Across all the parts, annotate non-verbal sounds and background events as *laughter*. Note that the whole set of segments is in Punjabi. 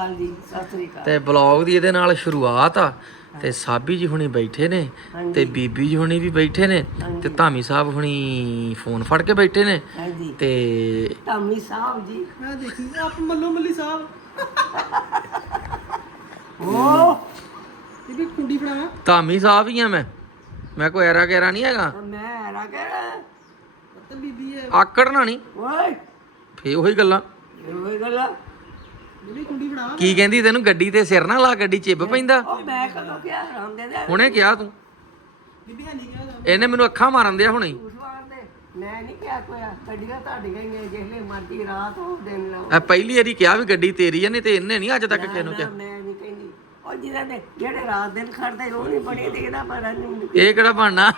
ਹਾਂਜੀ ਸਤਿ ਸ੍ਰੀ ਅਕਾਲ। ਤੇ ਬਲੌਗ ਦੀ ਇਹਦੇ ਨਾਲ ਸ਼ੁਰੂਆਤ ਆ ਤੇ ਸਾਬੀ ਜੀ ਹੁਣੀ ਬੈਠੇ ਨੇ। ਤੇ ਬੀਬੀ ਜੀ ਹੁਣੀ ਵੀ ਬੈਠੇ ਨੇ। ਤੇ ਧਾਮੀ ਸਾਹਿਬ ਹੁਣੀ ਫੋਨ ਫੜ ਕੇ ਬੈਠੇ ਨੇ ਹਾਂਜੀ। ਤੇ ਧਾਮੀ ਸਾਹਿਬ ਜੀ। ਮੈਂ ਦੇਖੀ ਆਪ ਮੱਲੋ ਮੱਲੀ ਸਾਹਿਬ। ਓ ਇਹ ਵੀ ਕੁੰਡੀ ਫੜਾਵਾ ਧਾਮੀ ਸਾਹਿਬ ਹੀ ਆ ਮੈਂ ਮੈਂ ਕੋਈ ਐਰਾ ਗੈਰਾ ਨਹੀਂ ਹੈਗਾ। ਮੈਂ ਰਗੜ ਤੇ ਬੀਬੀ ਹੈ। ਆਕੜਨਾ ਨਹੀਂ। ਓਏ। ਫੇ ਉਹੀ ਗੱਲਾਂ। ਇਹ ਗੱਲ। ਇਹ ਕੁੰਡੀ ਕੀ ਕਹਿੰਦੀ ਤੈਨੂੰ ਗੱਡੀ ਤੇ ਸਿਰ ਨਾ ਲਾ ਗੱਡੀ ਚਿੱਬ ਪੈਂਦਾ। ਉਹ ਮੈਂ ਕਦੋਂ ਕਿਹਾ ਰਾਮ ਦੇ ਦੇ। ਹੁਣੇ ਕਿਹਾ ਤੂੰ। ਬੀਬੀ ਹੈ ਨਹੀਂ ਕਿਹਾ ਇਹਨੇ ਮੈਨੂੰ ਅੱਖਾਂ ਮਾਰਨ ਦਿਆ ਹੁਣੇ। ਹੀ। ਦੇ। ਮੈਂ ਨਹੀਂ ਕਿਹਾ ਕੋਈ ਗੱਡੀਆਂ ਤੁਹਾਡੀਆਂ ਹੀ ਆ ਜਿਹਲੇ ਮਰਦੀ ਰਾਤ ਹੋ ਦਿਨ ਲਓ। ਇਹ ਪਹਿਲੀ ਵਾਰੀ ਕਿਹਾ ਵੀ ਗੱਡੀ ਤੇਰੀ ਆ ਨਹੀਂ ਤੇ ਇਹਨੇ ਨਹੀਂ ਅੱਜ ਤੱਕ ਕਿਸੇ ਨੂੰ ਕਿਹਾ। ਮੈਂ ਨਹੀਂ ਕਹਿੰਦੀ। ਉਹ ਜਿਹਨਾਂ ਜਿਹੜੇ ਰਾਤ ਦਿਨ ਖੜਦੇ ਉਹ ਨਹੀਂ ਬੜੀ ਦੇਖਦਾ ਪਰ ਇਹ ਕਿਹੜਾ ਬਣਨਾ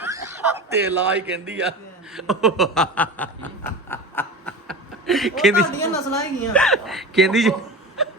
ਤੇ ਲਾ ਹੀ ਕਹਿੰਦੀ ਆ। ਕਹਿੰਦੀ ਤੁਹਾਡੀਆਂ ਨਸਲਾਂ ਹੈਗੀਆਂ। ਕਹਿੰਦੀ ਜੀ-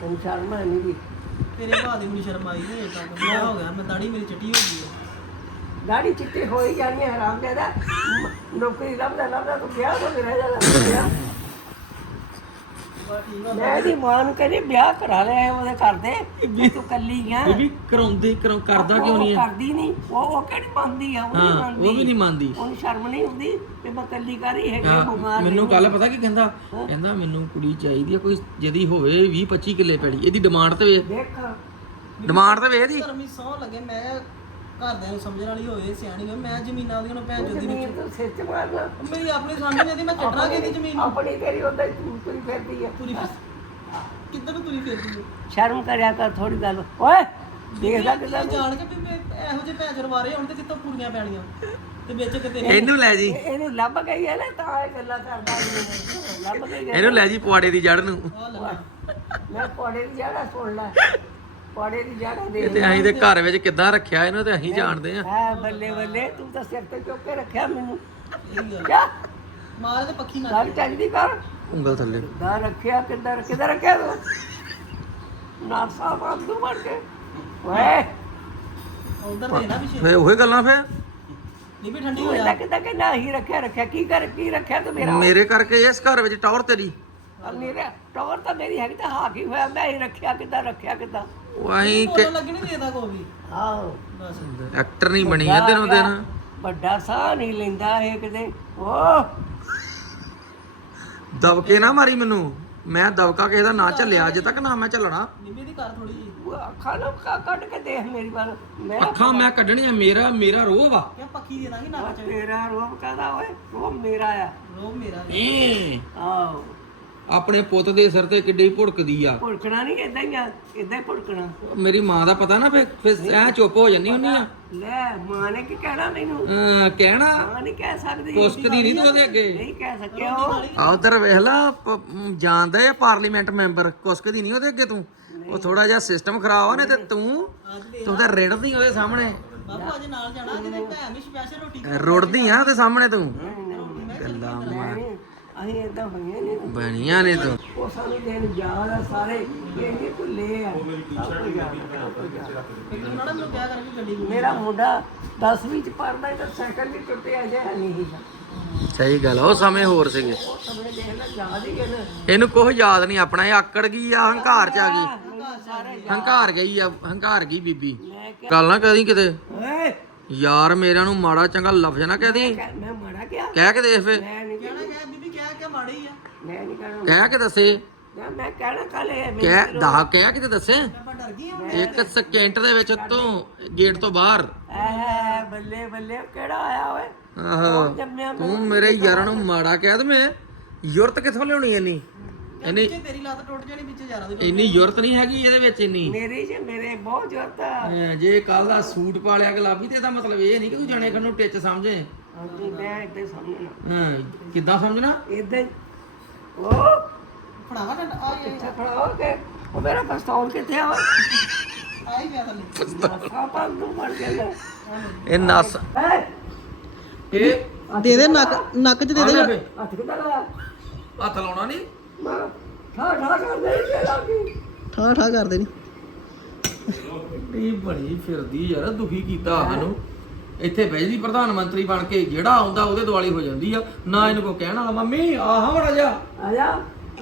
ਤੈਨੂੰ ਸ਼ਰਮ ਆ ਨਹੀਂ ਦੀ ਤੇਰੇ ਭਾਅ ਦੀ ਹੁਣ ਸ਼ਰਮ ਆਈ ਨਹੀਂ ਇਹ ਤੱਕ ਵਿਆਹ ਹੋ ਗਿਆ ਮੈਂ ਦਾੜੀ ਮੇਰੀ ਚਿੱਟੀ ਹੋ ਗਈ ਹੈ ਦਾੜੀ ਚਿੱਟੀ ਹੋਈ ਜਾਣੀ ਹੈ, ਹਰਾਮ ਦੇ ਦਾ ਨੌਕਰੀ ਲੱਭਦਾ ਲੱਭਦਾ ਤੂੰ ਵਿਆਹ ਤੂੰ ਰਹਿ ਜਾਣਾ ਮੈਂ ਇਹਦੀ ਮਾਂ ਨੂੰ ਕਹਿੰਦੀ ਵਿਆਹ ਕਰਾ ਲਿਆ ਉਹਦੇ ਘਰ ਦੇ ਵੀ ਤੂੰ ਕੱਲੀ ਆ। ਬੀਬੀ ਕਰਾਉਂਦੇ ਕਰਾਉ ਕਰਦਾ ਕਿਉਂ ਨਹੀਂ ਉਹ ਕਰਦੀ ਨਹੀਂ। ਉਹ ਉਹ ਕਿਹੜੀ ਮੰਨਦੀ ਆ? ਉਹ ਨਹੀਂ ਮੰਨਦੀ ਉਹ ਵੀ ਨਹੀਂ ਮੰਨਦੀ। ਉਹਨੂੰ ਸ਼ਰਮ ਨਹੀਂ ਹੁੰਦੀ ਕਿ ਮੈਂ ਕੱਲੀ ਕਰੀ ਹੈ ਕਿ ਬਿਮਾਰ ਮੈਨੂੰ ਗੱਲ ਪਤਾ ਕੀ ਕਹਿੰਦਾ? ਕਹਿੰਦਾ ਮੈਨੂੰ ਕੁੜੀ ਚਾਹੀਦੀ ਆ ਕੋਈ ਜਿਹਦੀ ਹੋਵੇ 20 25 ਕਿੱਲੇ ਪੈੜੀ। ਇਹਦੀ ਡਿਮਾਂਡ ਤੇ ਵੇਖ। ਡਿਮਾਂਡ ਤੇ ਵੇਖ ਇਹਦੀ। ਧਰਮੀ ਸੌ ਲਗੇ ਮੈਂ ਘਰਦਿਆਂ ਨੂੰ ਸਮਝਣ ਵਾਲੀ ਹੋਏ ਸਿਆਣੀ ਹੋਏ ਮੈਂ ਜ਼ਮੀਨਾਂ ਉਹਦੀਆਂ ਨੂੰ ਭੈਣ ਚੋਦੀ ਜ਼ਮੀਨ ਤੋਂ ਸਿਰ ਚ ਮਾਰਨਾ ਮੇਰੀ ਆਪਣੀ ਸਮਝ ਨਹੀਂ ਆਦੀ ਮੈਂ ਕੱਟਣਾ ਕਿਹਦੀ ਜ਼ਮੀਨ? ਆਪਣੀ ਤੇਰੀ ਉਹਦਾ ਤੁਰੀ ਫਿਰਦੀ ਆ। ਤੁਰੀ ਫਿਰ ਕਿੱਧਰ ਨੂੰ ਤੁਰੀ ਫਿਰਦੀ ਹੈ ਸ਼ਰਮ ਕਰਿਆ ਕਰ ਥੋੜੀ ਗੱਲ। ਓਏ ਦੇਖਦਾ ਕਿਦਾਂ ਜਾਣ ਕੇ ਵੀ ਮੈਂ ਇਹੋ ਜਿਹੇ ਭੈਣ ਚਰਵਾਰੇ ਹੁਣ ਤੇ ਕਿੱਥੋਂ ਪੂਰੀਆਂ ਪੈਣੀਆਂ। ਤੇ ਵਿੱਚ ਕਿਤੇ ਇਹਨੂੰ ਲੈ ਜੀ। ਇਹਨੂੰ ਲੱਭ ਗਈ ਹੈ ਨਾ ਤਾਂ ਇਹ ਗੱਲਾਂ ਕਰਦਾ ਲੱਭ ਗਈ ਹੈ ਇਹਨੂੰ ਲੈ ਜੀ ਪੁਆੜੇ ਦੀ ਜੜ ਨੂੰ। ਆ ਲੈ। ਮੈਂ ਪੌੜੇ ਦੀ ਜੜਾ ਸੁਣ ਲੈ। ਪੌੜੇ ਦੀ ਜੜਾ ਦੇ ਇਹ ਤੇ ਅਸੀਂ ਦੇ ਘਰ ਵਿੱਚ ਕਿੱਦਾਂ ਰੱਖਿਆ ਇਹਨੂੰ ਤੇ ਅਸੀਂ ਜਾਣਦੇ ਆ। ਹੈ ਬੱਲੇ ਬੱਲੇ ਤੂੰ ਤਾਂ ਸਿਰ ਤੇ ਚੁੱਕ ਕੇ ਰੱਖਿਆ ਮੈਨੂੰ। ਕਿਆ? ਮਾਰੇ ਤੇ ਪੱਖੀ ਨਾ ਗੱਲ ਚੱਲਦੀ ਕਰ। ਉਂਗਲ ਥੱਲੇ। ਦਾ ਰੱਖਿਆ ਕਿੱਧਰ ਕਿੱਧਰ ਰੱਖਿਆ ਤੂੰ? ਨਾ ਸਾਹ ਬੰਦੂ ਬਣ ਕੇ। ਓਏ। ਉਧਰ ਦੇ ਨਾ ਪਿੱਛੇ। ਫੇ ਉਹੀ ਗੱਲਾਂ ਫੇ ਨਹੀਂ ਵੀ ਠੰਡੀ ਹੋ ਤੂੰ ਜਾ। ਇਹਦਾ ਕਿੱਦਾਂ ਕਿ ਨਾ ਹੀ ਰੱਖਿਆ ਰੱਖਿਆ ਕੀ ਕਰ ਕੀ ਰੱਖਿਆ ਤੂੰ ਮੇਰਾ? ਮੇਰੇ ਕਰਕੇ ਇਸ ਘਰ ਵਿੱਚ ਟੌਰ ਤੇਰੀ। ਮੇਰਾ। ਟੌਰ ਤਾਂ ਮੇਰੀ ਹੈਗੀ ਤਾਂ ਹਾਕੀ ਹੋਇਆ ਮੈਂ ਹੀ ਰੱਖਿਆ ਕਿੱਦਾਂ ਰੱਖਿਆ ਕਿੱਦਾਂ। ਉਹ ਅਸੀਂ ਬੋਲਣ ਲੱਗੀ ਨਹੀਂ ਦੇਦਾ ਕੋਈ ਵੀ। ਆਹੋ। ਬਸ ਐਕਟਰ ਨਹੀਂ ਬਣੀ ਆ ਦਿਨੋਂ ਦਿਨ। ਵੱਡਾ ਸਾਹ ਨਹੀਂ ਲੈਂਦਾ ਇਹ ਕਿਤੇ। ਓ। ਦਬਕੇ ਨਾ ਮਾਰੀ ਮੈਨੂੰ। ਮੈਂ ਦਬਕਾ ਕਿਸੇ ਦਾ ਨਾ ਚੱਲਿਆ ਅੱਜ ਤੱਕ ਨਾ ਮੈਂ ਚੱਲਣਾ ਨਿੱਬੀ ਦੀ ਕਰ ਥੋੜੀ ਜੀ ਉਹ ਅੱਖਾਂ ਨੂੰ ਕਾ- ਕੱਢ ਕੇ ਦੇਖ ਮੇਰੀ ਵੱਲ ਮੈਂ ਅੱਖਾਂ ਮੈਂ ਕੱਢਣੀਆਂ ਮੇਰਾ ਮੇਰਾ ਰੋਹ ਵਾ। ਕਿ ਪੱਖੀ ਦੇ ਦਾਂਗੀ ਨਾ ਤੇਰਾ ਰੂਪ ਕਹਦਾ ਓਏ? ਉਹ ਮੇਰਾ ਆ। ਰੋਗ ਮੇਰਾ ਏ ਆਹੋ। ਆਪਣੇ ਪੁੱਤ ਦੇ ਸਿਰ ਤੇ ਕਿੱਡੀ ਭੁੜਕਦੀ ਆ। ਭੁੜਕਣਾ ਨਹੀਂ ਇਦਾਂ ਹੀ ਆ ਇਦਾਂ ਹੀ ਭੁੜਕਣਾ। ਮੇਰੀ ਮਾਂ ਦਾ ਪਤਾ ਨਾ ਫੇ ਫੇ ਐ ਚੁੱਪ ਹੋ ਜਾਂਦੀ ਹੁੰਨੀ ਆ। ਲੈ ਮਾਂ ਨੇ ਕੀ ਕਹਿਣਾ ਮੈਨੂੰ? ਅਹ, ਕਹਿਣਾ? ਮਾਂ ਨਹੀਂ ਕਹਿ ਸਕਦੀ। ਪੁਸਕਦੀ ਨਹੀਂ ਤੂੰ ਉਹਦੇ ਅੱਗੇ। ਨਹੀਂ ਕਹਿ ਸਕਿਆ ਉਹ। ਆ ਉਧਰ ਵੇਖ ਲਾ ਪ- ਮ, ਜਾਣਦਾ ਹੈ ਪਾਰਲੀਮੈਂਟ ਮੈਂਬਰ ਕੁਸਕਦੀ ਨਹੀਂ ਉਹਦੇ ਅੱਗੇ ਤੂੰ। ਉਹ ਥੋੜਾ ਜਿਹਾ ਸਿਸਟਮ ਖਰਾਬ ਆ ਨੇ ਤੇ ਤੂੰ ਤੂੰ ਤਾਂ ਰਿੜਦੀ ਉਹਦੇ ਸਾਹਮਣੇ। ਬਾਪੂ ਅੱਜ ਨਾਲ ਜਾਣਾ ਕਿਤੇ ਭੈਣ ਵੀ ਸਪੈਸ਼ਲ ਰੋਟੀ ਰੁੜਦੀ ਆ ਉਹਦੇ ਸਾਹਮਣੇ ਤੂੰ। ਗੱਲਾਂ ਅਸੀਂ ਇਦਾਂ ਹੋਈਆਂ ਨਹੀਂ ਬਣੀਆਂ ਨੇ ਤੂੰ। ਉਹ ਸਾਨੂੰ ਦਿਨ ਯਾਦ ਆ ਸਾਰੇ ਇਹ ਨਹੀਂ ਭੁੱਲੇ ਆ। ਸਭ ਕੁਝ ਯਾਦ ਆ, ਸਭ ਕੁਝ ਯਾਦ ਆ। ਤੂੰ ਨਾ ਮੈਨੂੰ ਕਿਹਾ ਕਰ ਵੀ ਗੱਡੀ ਮੇਰਾ ਮੁੰਡਾ 10ਵੀਂ ਚ ਪੜਦਾ ਤਾਂ ਸਾਈਕਲ ਵੀ ਟੁੱਟਿਆ ਜੇ ਨਹੀਂ ਸੀਗਾ। ਸਹੀ ਗੱਲ ਆ, ਉਹ ਸਮੇਂ ਹੋਰ ਸੀਗੇ। ਉਹ ਸਮੇਂ ਦੇਖ ਲੈ ਯਾਦ ਹੀ ਹੈ ਨਾ ਇਹਨੂੰ ਕੁਝ ਯਾਦ ਨਹੀਂ ਆਪਣਾ ਇਹ ਆਕੜ ਗਈ ਆ ਹੰਕਾਰ ਚ ਆ ਗਈ। ਸਾਰੇ ਹੰਕਾਰ ਗਈ ਆ ਹੰਕਾਰ ਗਈ ਬੀਬੀ। ਮੈਂ ਕਿਹਾ ਗੱਲ ਨਾ ਕਹਦੀ ਕਿਤੇ। ਓਏ। ਯਾਰ ਮੇਰਿਆਂ ਨੂੰ ਮਾੜਾ ਚੰਗਾ ਲਫ਼ਜ਼ ਨਾ ਕਹਦੀ ਕਹਿ- ਮੈਂ ਮਾੜਾ ਕਿਹਾ। ਕਹਿ ਕੇ ਦੇਖ ਫੇ ਮੈਂ ਨਹੀਂ ਕਹਿਣਾ ਕਹਿ ਕੇ ਮਾੜੀ ਆ? ਮੈਂ ਨਹੀਂ ਕਹਿਣਾ। ਕਹਿ ਕੇ ਦੱਸੇ। ਨਾ, ਮੈਂ ਕਹਿਣਾ ਕੱਲ ਇਹ ਮੇਰੀ ਕਹਿ ਦਾ ਕਹਿ ਕੇ ਤੇ ਦੱਸੇ ਡਰ ਇੱਕ ਸਕਿੰਟ ਦੇ ਵਿੱਚ ਤੋਂ ਗੇਟ ਤੋਂ ਬਾਹਰ। ਐ ਬੱਲੇ ਬੱਲੇ ਕਿਹੜਾ ਆਇਆ ਓਏ? ਆਹੋ ਜੰਮਿਆ ਤੂੰ ਮੇਰੇ ਯਾਰਾਂ ਨੂੰ ਮਾੜਾ ਕਹਿ ਦਵੇਂ ਯੁਰਤ ਕਿੱਥੋਂ ਲਿਆਉਣੀ ਇੰਨੀ? ਇੰਨੀ ਜੇ ਤੇਰੀ ਲੱਤ ਟੁੱਟ ਜਾਣੀ ਵਿੱਚ ਯਾਰਾਂ ਦੀ ਇੰਨੀ ਯੁਰਤ ਨਹੀਂ ਹੈਗੀ ਇਹਦੇ ਵਿੱਚ ਇੰਨੀ। ਮੇਰੇ ਜੇ ਮੇਰੇ ਬਹੁਤ ਜ਼ਰੂਰਤ ਆ। ਅਹ ਜੇ ਕੱਲ ਦਾ ਸੂਟ ਪਾ ਲਿਆ ਗੁਲਾਬੀ ਤੇ ਇਹਦਾ ਮਤਲਬ ਇਹ ਨਹੀਂ ਕਿ ਤੂੰ ਜਾਣੇ ਖਨੂੰ ਟਿੱਚ ਸਮਝੇ। ਹਾਂਜੀ ਮੈਂ ਇੱਦਾਂ ਸਮਝਣਾ। ਹਾਂ ਕਿੱਦਾਂ ਸਮਝਣਾ? ਇੱਦਾਂ ਉਹ ਫੜਾਵਾ ਡੰਡਾ ਆ ਇਹ ਇੱਥੇ ਖੜਾ ਹੋ ਕੇ। ਉਹ ਮੇਰਾ ਪਿਸਤੌਲ ਕਿੱਥੇ ਆ ਆਈ ਪਿਆ ਥੱਲੇ। ਨਸਾ ਬੰਦੂ ਮਰ ਗਿਆ ਇਹ ਨਸ ਹੈ? ਇਹ ਦੇ ਦੇ ਨੱਕ ਨੱਕ 'ਚ ਦੇ ਦੇ। ਹੱਥ ਕਿੱਦਾਂ ਲਾ? ਹੱਥ ਲਾਉਣਾ ਨਹੀਂ ਮੈਂ ਠਾ ਠਾ ਕਰ ਦੇ ਕੇ ਲੱਗੀ ਠਾ ਠਾ ਕਰਦੇ ਨਹੀਂ ਇਹ ਬੜੀ ਫਿਰਦੀ ਯਾਰ ਦੁਖੀ ਕੀਤਾ ਸਾਨੂੰ। ਇੱਥੇ ਬੈਜਦੀ ਪ੍ਰਧਾਨ ਮੰਤਰੀ ਬਣ ਕੇ ਜਿਹੜਾ ਆਉਂਦਾ ਉਹਦੇ ਦਿਵਾਲੀ ਹੋ ਜਾਂਦੀ ਆ ਨਾ ਇਹਨੂੰ ਕੋ ਕਹਿਣਾ ਮੰਮੀ ਆਹ ਮੜਾ ਜਾ ਆ ਜਾ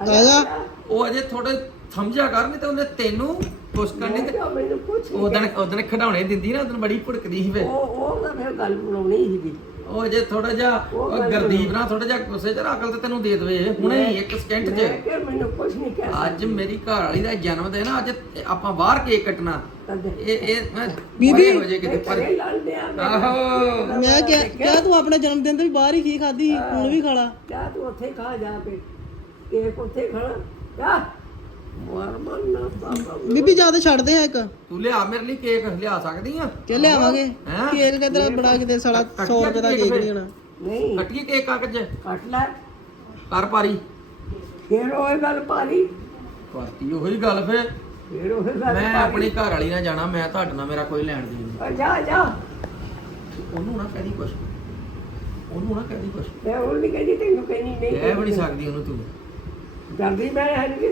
ਆ ਜਾ ਉਹ ਅਜੇ ਥੋੜੇ ਸਮਝਿਆ ਕਰ ਨਹੀਂ ਤੇ ਉਹਨੇ ਤੈਨੂੰ ਕੁਛ ਕਰਨੀ ਤੇ ਮੈਨੂੰ ਕੁਛ ਉਹਦਨ ਉਹਦਨ ਖਡਾਉਣੇ ਦਿੰਦੀ ਨਾ ਉਹਦਨ ਬੜੀ ਭੁੜਕਦੀ ਸੀ ਵੇ ਉਹ ਉਹ ਤਾਂ ਫਿਰ ਗੱਲ ਬਣਾਉਣੀ ਸੀਗੀ। ਉਹ ਅਜੇ ਥੋੜਾ ਜਿਹਾ ਉਹ ਗਰਦੀਪ ਨਾਲ ਥੋੜਾ ਜਿਹਾ ਗੁੱਸੇ ਚ ਅਕਲ ਤੇ ਤੈਨੂੰ ਦੇ ਦੇਵੇ। ਹੁਣੇ ਹੀ ਇੱਕ ਸਕਿੰਟ ਮੈਂ ਚ ਮੈਨੂੰ ਨਹੀਂ ਕਹਿ ਅੱਜ ਮੇਰੀ ਘਰ ਵਾਲੀ ਦਾ ਜਨਮ ਦਿਨ ਆ ਅੱਜ ਆਪਾਂ ਬਾਹਰ ਕੇਕ ਕੱਟਣਾ। ਇਹ ਇਹ ਮੈਂ ਬੀਬੀ। ਹੋ ਜੇ ਕਿਤੇ ਪਰ ਆਹੋ। ਮੈਂ ਕਿਹਾ ਕਿਹਾ ਤੂੰ ਆਪਣੇ ਜਨਮ ਦਿਨ ਤੇ ਵੀ ਬਾਹਰ ਹੀ ਕੀ ਖਾਦੀ ਹੁਣ ਵੀ ਖਾ ਲਾ। ਜਾ ਤੂੰ ਉੱਥੇ ਖਾ ਜਾ ਕੇ। ਕੇਕ ਉੱਥੇ ਖਾਣਾ। ਜਾ। ਮਰ ਬਾਬਾ ਜ਼ਿਆਦਾ ਛੱਡਦੇ ਆ ਇੱਕ। ਤੂੰ ਲਿਆ ਮੇਰੇ ਲਈ ਕੇਕ ਲਿਆ ਸਕਦੀ ਆ? ਕਿ ਲਿਆਵਾਂਗੇ ਹੈਂ? ਕੇਕ ਕਿਧਰ ਬੜਾ ਕਿਤੇ ਸਾਲਾ 100 ਰੁਪਏ ਦਾ ਕੇਕ ਨਹੀਂ ਹੋਣਾ। ਨਹੀਂ। ਕੱਟੀਏ ਕੇਕ ਕਾਗਜ਼ ਕੱਟ ਲੈ। ਕਰ ਪਾਰੀ। ਫੇਰ ਉਹ ਗੱਲ ਪਾਰੀ। ਕਰਤੀ ਉਹੀ ਗੱਲ ਫੇ ਫੇਰ ਉਹ ਗੱਲ ਮੈਂ ਆਪਣੀ ਘਰ ਵਾਲੀ ਨਾਲ ਜਾਣਾ ਮੈਂ ਤੁਹਾਡੇ ਨਾਲ ਮੇਰਾ ਕੋਈ ਲੈਣ ਦੇਣ ਨਹੀਂ। ਆ ਜਾ ਜਾ। ਉਹਨੂੰ ਨਾ ਕਹਦੀ ਕੁਛ। ਉਹਨੂੰ ਨਾ ਕਹਦੀ ਕੁਛ। ਮੈਂ ਉਹ ਨਹੀਂ ਕਹਿੰਦੀ ਤੈਨੂੰ ਕਹਿੰਦੀ ਨਹੀਂ ਕਹਿ ਵੀ ਨਹੀਂ ਸਕਦੀ ਉਹਨੂੰ ਤੂੰ। ਡਰਦੀ ਮੈਂ ਹੈ ਨਹੀਂ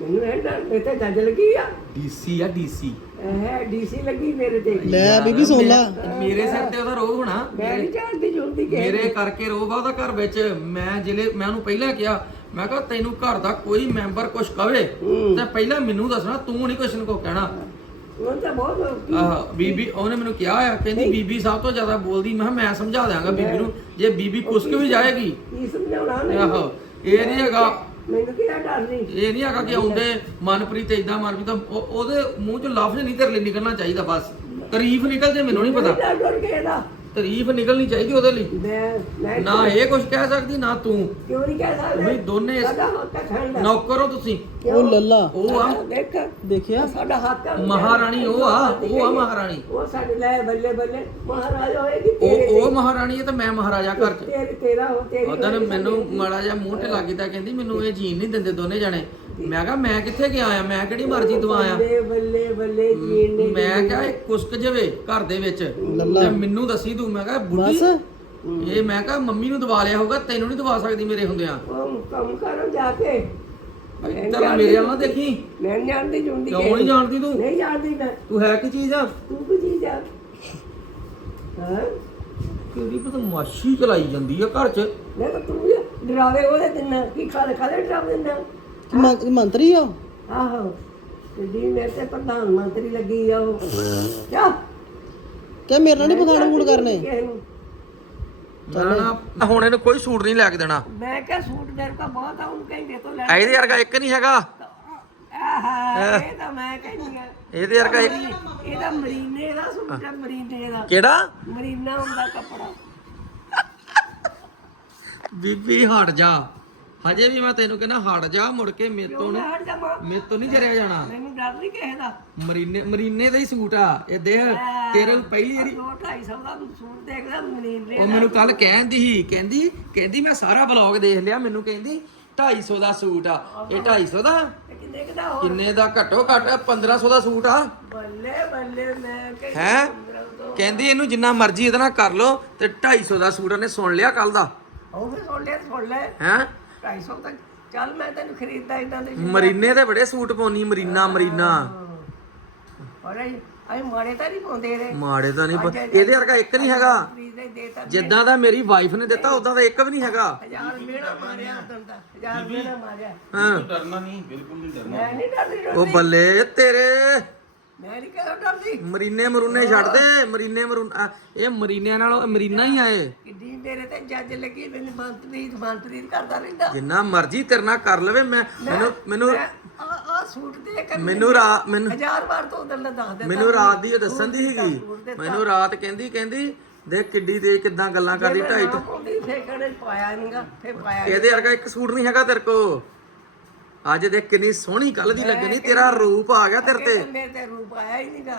ਮੈਨੂੰ ਇਹ ਡਰ ਮੇਰੇ ਤੇ ਜੱਜ ਲੱਗੀ ਆ। ਡੀਸੀ ਆ ਡੀਸੀ। ਇਹ ਡੀਸੀ ਲੱਗੀ ਮੇਰੇ ਤੇ। ਲੈ ਬੀਬੀ ਸੁਣ ਲਾ। ਮੇਰੇ ਸਿਰ ਤੇ ਉਹਦਾ ਰੋਹ ਹੋਣਾ। ਮੈਂ ਨਹੀਂ ਜਾਣਦੀ ਜੁਲਦੀ ਕਿ ਮੇਰੇ ਕਰਕੇ ਰੋਹ ਵਾ ਉਹਦਾ ਘਰ ਵਿੱਚ। ਮੈਂ ਜਿਲੇ ਮੈਂ ਉਹਨੂੰ ਪਹਿਲਾਂ ਕਿਹਾ ਮੈਂ ਕਿਹਾ ਤੈਨੂੰ ਘਰ ਦਾ ਕੋਈ ਮੈਂਬਰ ਕੁਛ ਕਵੇ ਤੇ ਪਹਿਲਾਂ ਮੈਨੂੰ ਦੱਸਣਾ ਤੂੰ ਨਹੀਂ ਕੁਛ ਨੂੰ ਕੋ ਕਹਿਣਾ। ਉਹ ਤਾਂ ਬਹੁਤ ਆਹ ਬੀਬੀ ਉਹਨੇ ਮੈਨੂੰ ਕਿਹਾ ਆ ਕਹਿੰਦੀ ਬੀਬੀ ਸਭ ਤੋਂ ਜ਼ਿਆਦਾ ਬੋਲਦੀ। ਮੈਂ ਕਿਹਾ ਮੈਂ ਸਮਝਾ ਦਿਆਂਗਾ ਬੀਬੀ ਨੂੰ ਜੇ ਬੀਬੀ ਕੁਸਕ ਵੀ ਜਾਏਗੀ। ਕੀ ਸਮਝਾਉਣਾ ਨਹੀਂ ਆਹੋ ਇਹ ਨਹੀਂ ਹੈਗਾ। ਮੈਨੂੰ ਕਿਹੜਾ ਡਰ ਨਹੀਂ? ਇਹ ਨਹੀਂ ਹੈਗਾ ਕਿ ਆਉਂਦੇ ਮਨਪ੍ਰੀਤ ਇਦਾਂ ਮਨਪ੍ਰੀਤ ਉਹ- ਉਹਦੇ ਮੂੰਹ ਚੋਂ ਲਫ਼ਜ਼ ਨਹੀਂ ਤੇਰੇ ਲਈ ਨਿਕਲਣਾ ਚਾਹੀਦਾ ਬਸ। ਤਾਰੀਫ ਨਿਕਲ ਜੇ ਮੈਨੂੰ ਨਹੀਂ ਪਤਾ। ਡਰ ਡਰ ਕੇ ਇਹਦਾ ਤਾਰੀਫ ਨਿਕਲਣੀ ਚਾਹੀਦੀ ਉਹਦੇ ਲਈ। ਮੈਂ ਮੈਂ ਨਾ ਇਹ ਕੁਝ ਕਹਿ ਸਕਦੀ ਨਾ ਤੂੰ। ਕਿਉਂ ਨਹੀਂ ਕਹਿ ਸਕਦਾ? ਤੁਸੀਂ ਦੋਨੇ ਸਾਡਾ ਹੱਕ ਹੈ ਖਾਣ ਦਾ। ਨੌਕਰ ਹੋ ਤੁਸੀਂ। ਉਹ ਲੱਲਾ। ਉਹ ਆ। ਦੇਖ। ਦੇਖਿਆ? ਸਾਡਾ ਹੱਕ ਹੈ ਮਹਾਰਾਣੀ ਉਹ ਆ। ਉਹ ਆ ਮਹਾਰਾਣੀ। ਉਹ ਸਾਡੇ ਲੈ ਬੱਲੇ ਬੱਲੇ। ਮਹਾਰਾਜ ਹੋਏਗੀ ਉਹ ਤੇਰੇ ਉਹ ਮਹਾਰਾਣੀ ਹੈ ਤੇ ਮੈਂ ਮਹਾਰਾਜਾ ਘਰ ਚ। ਤੇਰੇ ਤੇਰਾ ਹੋ ਤੇਰੀ ਉਦੋਂ ਮੈਨੂੰ ਮਾੜਾ ਜਿਹਾ ਮੂੰਹ ਤੇ ਲੱਗ ਗਿਆ ਕਹਿੰਦੀ ਮੈਨੂੰ ਇਹ ਜੀਣ ਨਹੀਂ ਦਿੰਦੇ ਦੋਨੇ ਜਣੇ। ਮੈਂ ਕਿਹਾ ਮੈਂ ਕਿੱਥੇ ਗਿਆ ਆ? ਮੈਂ ਕਿਹੜੀ ਮਰਜ਼ੀ ਦਵਾ ਆ ਬੱਲੇ ਬੱਲੇ ਬੱਲੇ ਜੀਣ ਨੇ ਮੈਂ ਕਿਹਾ ਇਹ ਕੁਸਕ ਜਵੇ ਘਰ ਦੇ ਵਿੱਚ। ਤੇ ਮੈਨੂੰ ਦੱਸੀ ਤੂੰ ਮੈਂ ਕਿਹਾ ਬੁੱਢੀ ਬਸ। ਇਹ ਮੈਂ ਕਿਹਾ ਮੰਮੀ ਨੂੰ ਦਵਾ ਲਿਆ ਹੋਊਗਾ ਤੈਨੂੰ ਨਹੀਂ ਦਵਾ ਸਕਦੀ ਮੇਰੇ ਹੁੰਦਿਆਂ। ਉਹ ਕੰਮ ਕਰੋ ਜਾ ਕੇ। ਇੱਧਰ ਮੇਰੇ ਵੱਲ ਨਾ ਦੇਖੀ। ਮੈਂ ਜਾਣਦੀ ਜੁੰਦੀ ਕਿਉਂ ਨਹੀਂ ਜਾਣਦੀ ਤੂੰ? ਨਹੀਂ ਜਾਣਦੀ ਮੈਂ। ਤੂੰ ਹੈ ਕੀ ਚੀਜ਼ ਆ? ਤੂੰ ਕੀ ਚੀਜ਼ ਆ? ਹਾਂ? ਕਿਹਦੀ ਬਦਮਾਸ਼ੀ ਚਲਾਈ ਜਾਂਦੀ ਆ ਘਰ 'ਚ? ਮੈਂ ਤਾਂ ਡਰਾਵੇ ਉਹਦੇ ਦਿਨ ਕੀ ਖਾਲੇ ਖਾਲੇ ਡਰਾਵੇ ਦਿੰਦਾ ਮੰ- ਮੰਤਰੀ ਆ ਉਹ? ਆਹੋ। ਤੇ ਦੀ ਮੇਰੇ ਤੇ ਪ੍ਰਧਾਨ ਮੰਤਰੀ ਲੱਗੀ ਆ ਉਹ। ਜਾ। ਕਿ ਮੇਰੇ ਨਾਲ ਨਹੀਂ ਪਖਾਣ ਫੂਡ ਕਰਨੇ? ਕਿਸੇ ਨੂੰ। ਹੁਣ ਇਹਨੂੰ ਕੋਈ ਸੂਟ ਨਹੀਂ ਲੈ ਕੇ ਦੇਣਾ। ਮੈਂ ਕਿਹਾ ਸੂਟ ਮੇਰੇ ਕਾ ਬਹੁਤ ਆ ਉਹਨੂੰ ਕਹਿੰਦੇ ਤੋਂ ਲੈ ਇਹਦੇ ਵਰਗਾ ਇੱਕ ਨਹੀਂ ਹੈਗਾ। ਆਹਾ ਇਹ ਤਾਂ ਮੈਂ ਕਹਿੰਦੀ ਆ। ਇਹਦੇ ਵਰਗਾ ਇੱਕ ਇਹ ਤਾਂ ਮਰੀਨੇ ਦਾ ਸੂਟ ਆ ਮਰੀਨੇ ਦਾ। ਕਿਹੜਾ? ਮਰੀਨਾ ਹੁੰਦਾ ਕੱਪੜਾ। ਬੀਬੀ ਹਟ ਜਾ। ਹਜੇ ਵੀ ਮੈਂ ਤੈਨੂੰ ਕਹਿੰਦਾ ਹਟ ਜਾ ਮੁੜ ਕੇ ਮੇਰੇ ਤੋਂ ਨਹੀਂ ਹਟ ਮੇਰੇ ਤੋਂ ਨਹੀਂ ਜਰਿਆ ਜਾਣਾ। ਮੈਨੂੰ ਡਰ ਨਹੀਂ ਕਿਸੇ ਦਾ। ਮਰੀਨੇ ਮਰੀਨੇ ਦਾ ਹੀ ਸੂਟ ਆ। ਇਹ ਦੇਖ ਤੇਰੇ ਪਹਿਲੀ ਦਾ ਸੂਟ ਦੇਖਦਾ ਮਰੀਨੇ ਉਹ ਮੈਨੂੰ ਕੱਲ ਕਹਿੰਦੀ ਸੀ ਕਹਿੰਦੀ ਕਹਿੰਦੀ ਮੈਂ ਸਾਰਾ ਬਲੌਗ ਦੇਖ ਲਿਆ ਮੈਨੂੰ ਕਹਿੰਦੀ 250 ਦਾ ਸੂਟ ਆ। ਇਹ 250 ਦਾ? ਤੇ ਕਿੰਨੇ ਕਿਦਾ ਹੋ ਕਿੰਨੇ ਦਾ? ਘੱਟੋ ਘੱਟ 1500 ਦਾ ਸੂਟ ਆ। ਬੱਲੇ ਬੱਲੇ ਮੈਂ ਹੈ? ਕਹਿੰਦੀ ਇਹਨੂੰ ਜਿੰਨਾ ਮਰਜ਼ੀ ਇਹਦੇ ਨਾਲ ਕਰ ਲੋ ਤੇ 250 ਦਾ ਸੂਟ ਉਹਨੇ ਸੁਣ ਲਿਆ ਕੱਲ ਦਾ। ਉਹ ਫਿਰ ਸੁਣ ਲੈ ਸੁਣ ਲੈ। ਹੈ? 250 ਤੱਕ ਚੱਲ ਮੈਂ ਤੈਨੂੰ ਖਰੀਦਦਾ ਇਦਾਂ ਦੇ ਮਰੀਨੇ ਦੇ ਬੜੇ ਸੂਟ ਪਾਉਣੀ ਮਰੀਨਾ ਮਰੀਨਾ। ਤਾਂ ਨਹੀਂ ਪਾਉਂਦੇ ਰੇ ਮਾੜੇ ਤਾਂ ਨਹੀਂ ਪ- ਇਹਦੇ ਵਰਗਾ ਇੱਕ ਨਹੀਂ ਹੈਗਾ। ਖਰੀਦਦੇ ਜਿੱਦਾਂ ਦਾ ਮੇਰੀ ਵਾਈਫ ਨੇ ਦਿੱਤਾ ਉਦਾਂ ਦਾ ਇੱਕ ਵੀ ਨਹੀਂ ਹੈਗਾ। ਹਜ਼ਾਰ ਮੇਰਾ ਮਾਰਿਆ ਉਦੋਂ ਦਾ। ਹਜ਼ਾਰ ਮੇਰਾ ਮਾਰਿਆ। ਹਾਂ। ਡਰਨਾ ਨਹੀਂ ਬਿਲਕੁਲ ਨਹੀਂ ਡਰਨਾ। ਮੈਂ ਨਹੀਂ ਡਰਦੀ ਉਹ ਬੱਲੇ ਤੇਰੇ। ਮੈਂ ਨਹੀਂ ਕਹਦਾ ਡਰਦੀ। ਮਰੀਨੇ ਮਰੂਨੇ ਛੱਡ ਦੇ ਮਰੀਨੇ ਮਰੂ ਇਹ ਮਰੀਨਿਆਂ ਨਾਲੋਂ ਮਰੀਨਾ ਹੀ ਆਏ ਕਿੱਡੀ ਮੇਰੇ ਤੇ ਜੱਜ ਲੱਗੀ ਮੈਨੂੰ ਮੰਤਰੀ ਮੰਤਰੀ ਕਰਦਾ ਰਹਿੰਦਾ। ਜਿੰਨਾ ਮਰਜ਼ੀ ਤੇਰੇ ਨਾਲ ਕਰ ਲਵੇ ਮੈਂ ਮੈਨੂੰ ਮੈਨੂੰ ਆ ਸੂਟ ਦੇ ਮੈਨੂੰ ਰਾ ਮੈਨੂੰ ਹਜ਼ਾਰ ਵਾਰ ਤੋਂ ਦਾ ਦੱਸ ਦਿੱਤਾ। ਮੈਨੂੰ ਰਾਤ ਦੀ ਉਹ ਦੱਸਣ ਦੀ ਸੀਗੀ। ਮੈਨੂੰ ਰਾਤ ਕਹਿੰਦੀ ਕਹਿੰਦੀ ਦੇਖ ਕਿੱਡੀ ਦੇ ਕਿੱਦਾਂ ਗੱਲਾਂ ਕਰਦੀ ਢਾਈ ਤੋਂ ਪਾਇਆ ਨਹੀਂਗਾ ਪਾਇਆ ਇਹਦੇ ਵਰਗਾ ਇੱਕ ਸੂਟ ਨਹੀਂ ਹੈਗਾ ਤੇਰੇ ਕੋ ਅੱਜ ਦੇਖ ਕਿੰਨੀ ਸੋਹਣੀ ਕੱਲ ਦੀ ਲੱਗਣੀ ਤੇਰਾ ਰੂਪ ਆ ਗਿਆ ਤੇਰੇ ਤੇ ਤੇ। ਮੇਰੇ ਤੇ ਰੂਪ ਆਇਆ ਹੀ ਨਹੀਂਗਾ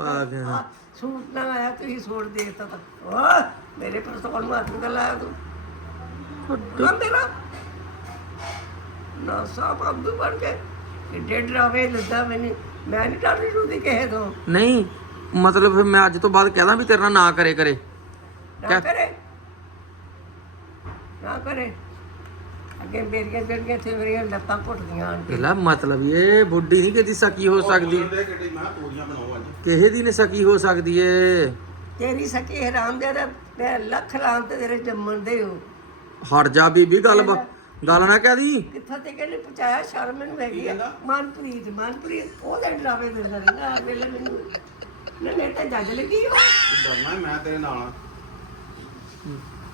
ਆ ਗਿਆ। ਸੂਟ ਨਾ ਆਇਆ ਤੁਸੀਂ ਸੂਟ ਦੇ ਦਿੱਤਾ ਤਾਂ। ਓ ਮੇਰੇ ਪਿਸਤੌਲ ਨੂੰ ਹੱਥ ਕਰ ਲਾਇਆ ਤੂੰ। ਕਰ ਦੇਣਾ ਨਾ। ਸਾਬ ਅਬਦੂ ਬਣ ਕੇ। ਕਿੱਡੇ ਡਰਾਵੇ ਲੱਗਾ ਮੈਨੂੰ। ਮੈਂ ਨਹੀਂ ਡਰਦੀ ਡਰਦੀ ਕਿਸੇ ਤੋਂ। ਨਹੀਂ ਮਤਲਬ ਫਿਰ ਮੈਂ ਅੱਜ ਤੋਂ ਬਾਅਦ ਕਹਦਾ ਵੀ ਤੇਰੇ ਨਾਲ ਨਾ ਕਰੇ ਕਰੇ। ਨਾ ਕਰੇ। ਨਾ ਕਰੇ। ਅੱਗੇ ਮੇਰੀਆਂ ਜਿਹੜੀਆਂ ਇੱਥੇ ਮੇਰੀਆਂ ਲੱਤਾਂ ਘੁੱਟਦੀਆਂ ਕੇ ਇਹਲਾ ਮਤਲਬ ਇਹ ਬੁੱਢੀ ਨਹੀਂ ਕਿਦੀ ਸਕੀ ਹੋ ਸਕਦੀ। ਦੇ ਕਿੱਡੀ ਮੈਂ ਤੋਰੀਆਂ ਬਣਾਉ ਅੱਜ। ਕਿਸੇ ਦੀ ਨਹੀਂ ਸਕੀ ਹੋ ਸਕਦੀ ਏ। ਤੇਰੀ ਸਕੀ ਹਰਾਮ ਦੇ ਦਾ ਮੈਂ ਲੱਖ ਰਾਮ ਤੇ ਤੇਰੇ ਜੰਮਣ ਦੇ ਹੋ। ਹਟ ਜਾ ਬੀਬੀ ਗੱਲ ਬ- ਗੱਲ ਨਾ ਕਹਦੀ ਕਿੱਥੋਂ ਤੇ ਕਹਿੰਦੇ ਪਹੁੰਚਾਇਆ ਸ਼ਰਮ ਮੈਨੂੰ ਹੈਗੀ ਆ। ਮਨਪ੍ਰੀਤ ਮਨਪ੍ਰੀਤ ਉਹਦੇ ਡਰਾਵੇ ਦੇ ਰਹਿੰਦਾ ਵੇਲੇ ਮੈਨੂੰ ਨਾ ਨੇ ਤਾਂ ਜੱਜ ਲੱਗੀ ਹੋ ਡਰਨਾ ਹੈ, ਮੈਂ ਤੇਰੇ ਨਾਲ ਆ।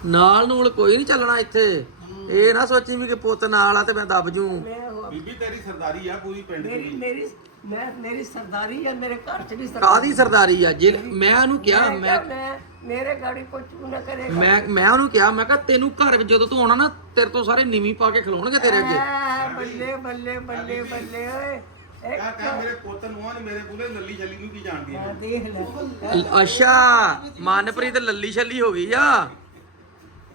ਨਾਲ ਨੂਲ ਕੋਈ ਨਹੀਂ ਚੱਲਣਾ ਇੱਥੇ। ਇਹ ਨਾ ਸੋਚੀ ਵੀ ਕਿ ਪੁੱਤ ਨਾਲ ਆ ਤੇ ਮੈਂ ਦੱਬ ਜੂ। ਮੈਂ ਉਹ- ਬੀਬੀ ਤੇਰੀ ਸਰਦਾਰੀ ਆ ਪੂਰੀ ਪਿੰਡ ਮੇਰੀ ਦੀ। ਮੇਰੀ ਮੈਂ ਮੇਰੀ ਸਰਦਾਰੀ ਆ ਮੇਰੇ ਘਰ ਚ ਵੀ ਸਰਦਾਰੀ ਕਾਦੀ ਸਰਦਾਰੀ ਆ? ਜੇ ਮੈਂ ਉਹਨੂੰ ਕਿਹਾ ਮੈਂ ਮੈਂ ਮੇਰੇ ਗਾੜੀ ਕੁਝ ਨਾ ਕਰੇ ਮੈਂ ਮੈਂ ਉਹਨੂੰ ਕਿਹਾ ਮੈਂ ਕਿਹਾ ਤੈਨੂੰ ਘਰ ਵਿੱਚ ਜਦੋਂ ਤੂੰ ਆਉਣਾ ਨਾ ਤੇਰੇ ਤੋਂ ਸਾਰੇ ਨੀਵੀਂ ਪਾ ਕੇ ਖਲੋਣਗੇ ਤੇਰੇ ਅੱਗੇ। ਐ, ਬੱਲੇ ਬੱਲੇ ਬੱਲੇ ਬੱਲੇ ਓਏ। ਇੱਕ ਕਹ ਕਹ ਮੇਰੇ ਪੁੱਤ ਨੂੰ ਆ ਨੀ ਮੇਰੇ ਕੋਲੇ ਲੱਲੀ ਛੱਲੀ ਨੂੰ ਕੀ ਜਾਣਦੀ ਹੈ ਆ ਦੇਖ ਲੈ ਅੱਛਾ ਮਨਪ੍ਰੀਤ ਲੱਲੀ ਛੱਲੀ ਹੋ ਗਈ ਆ।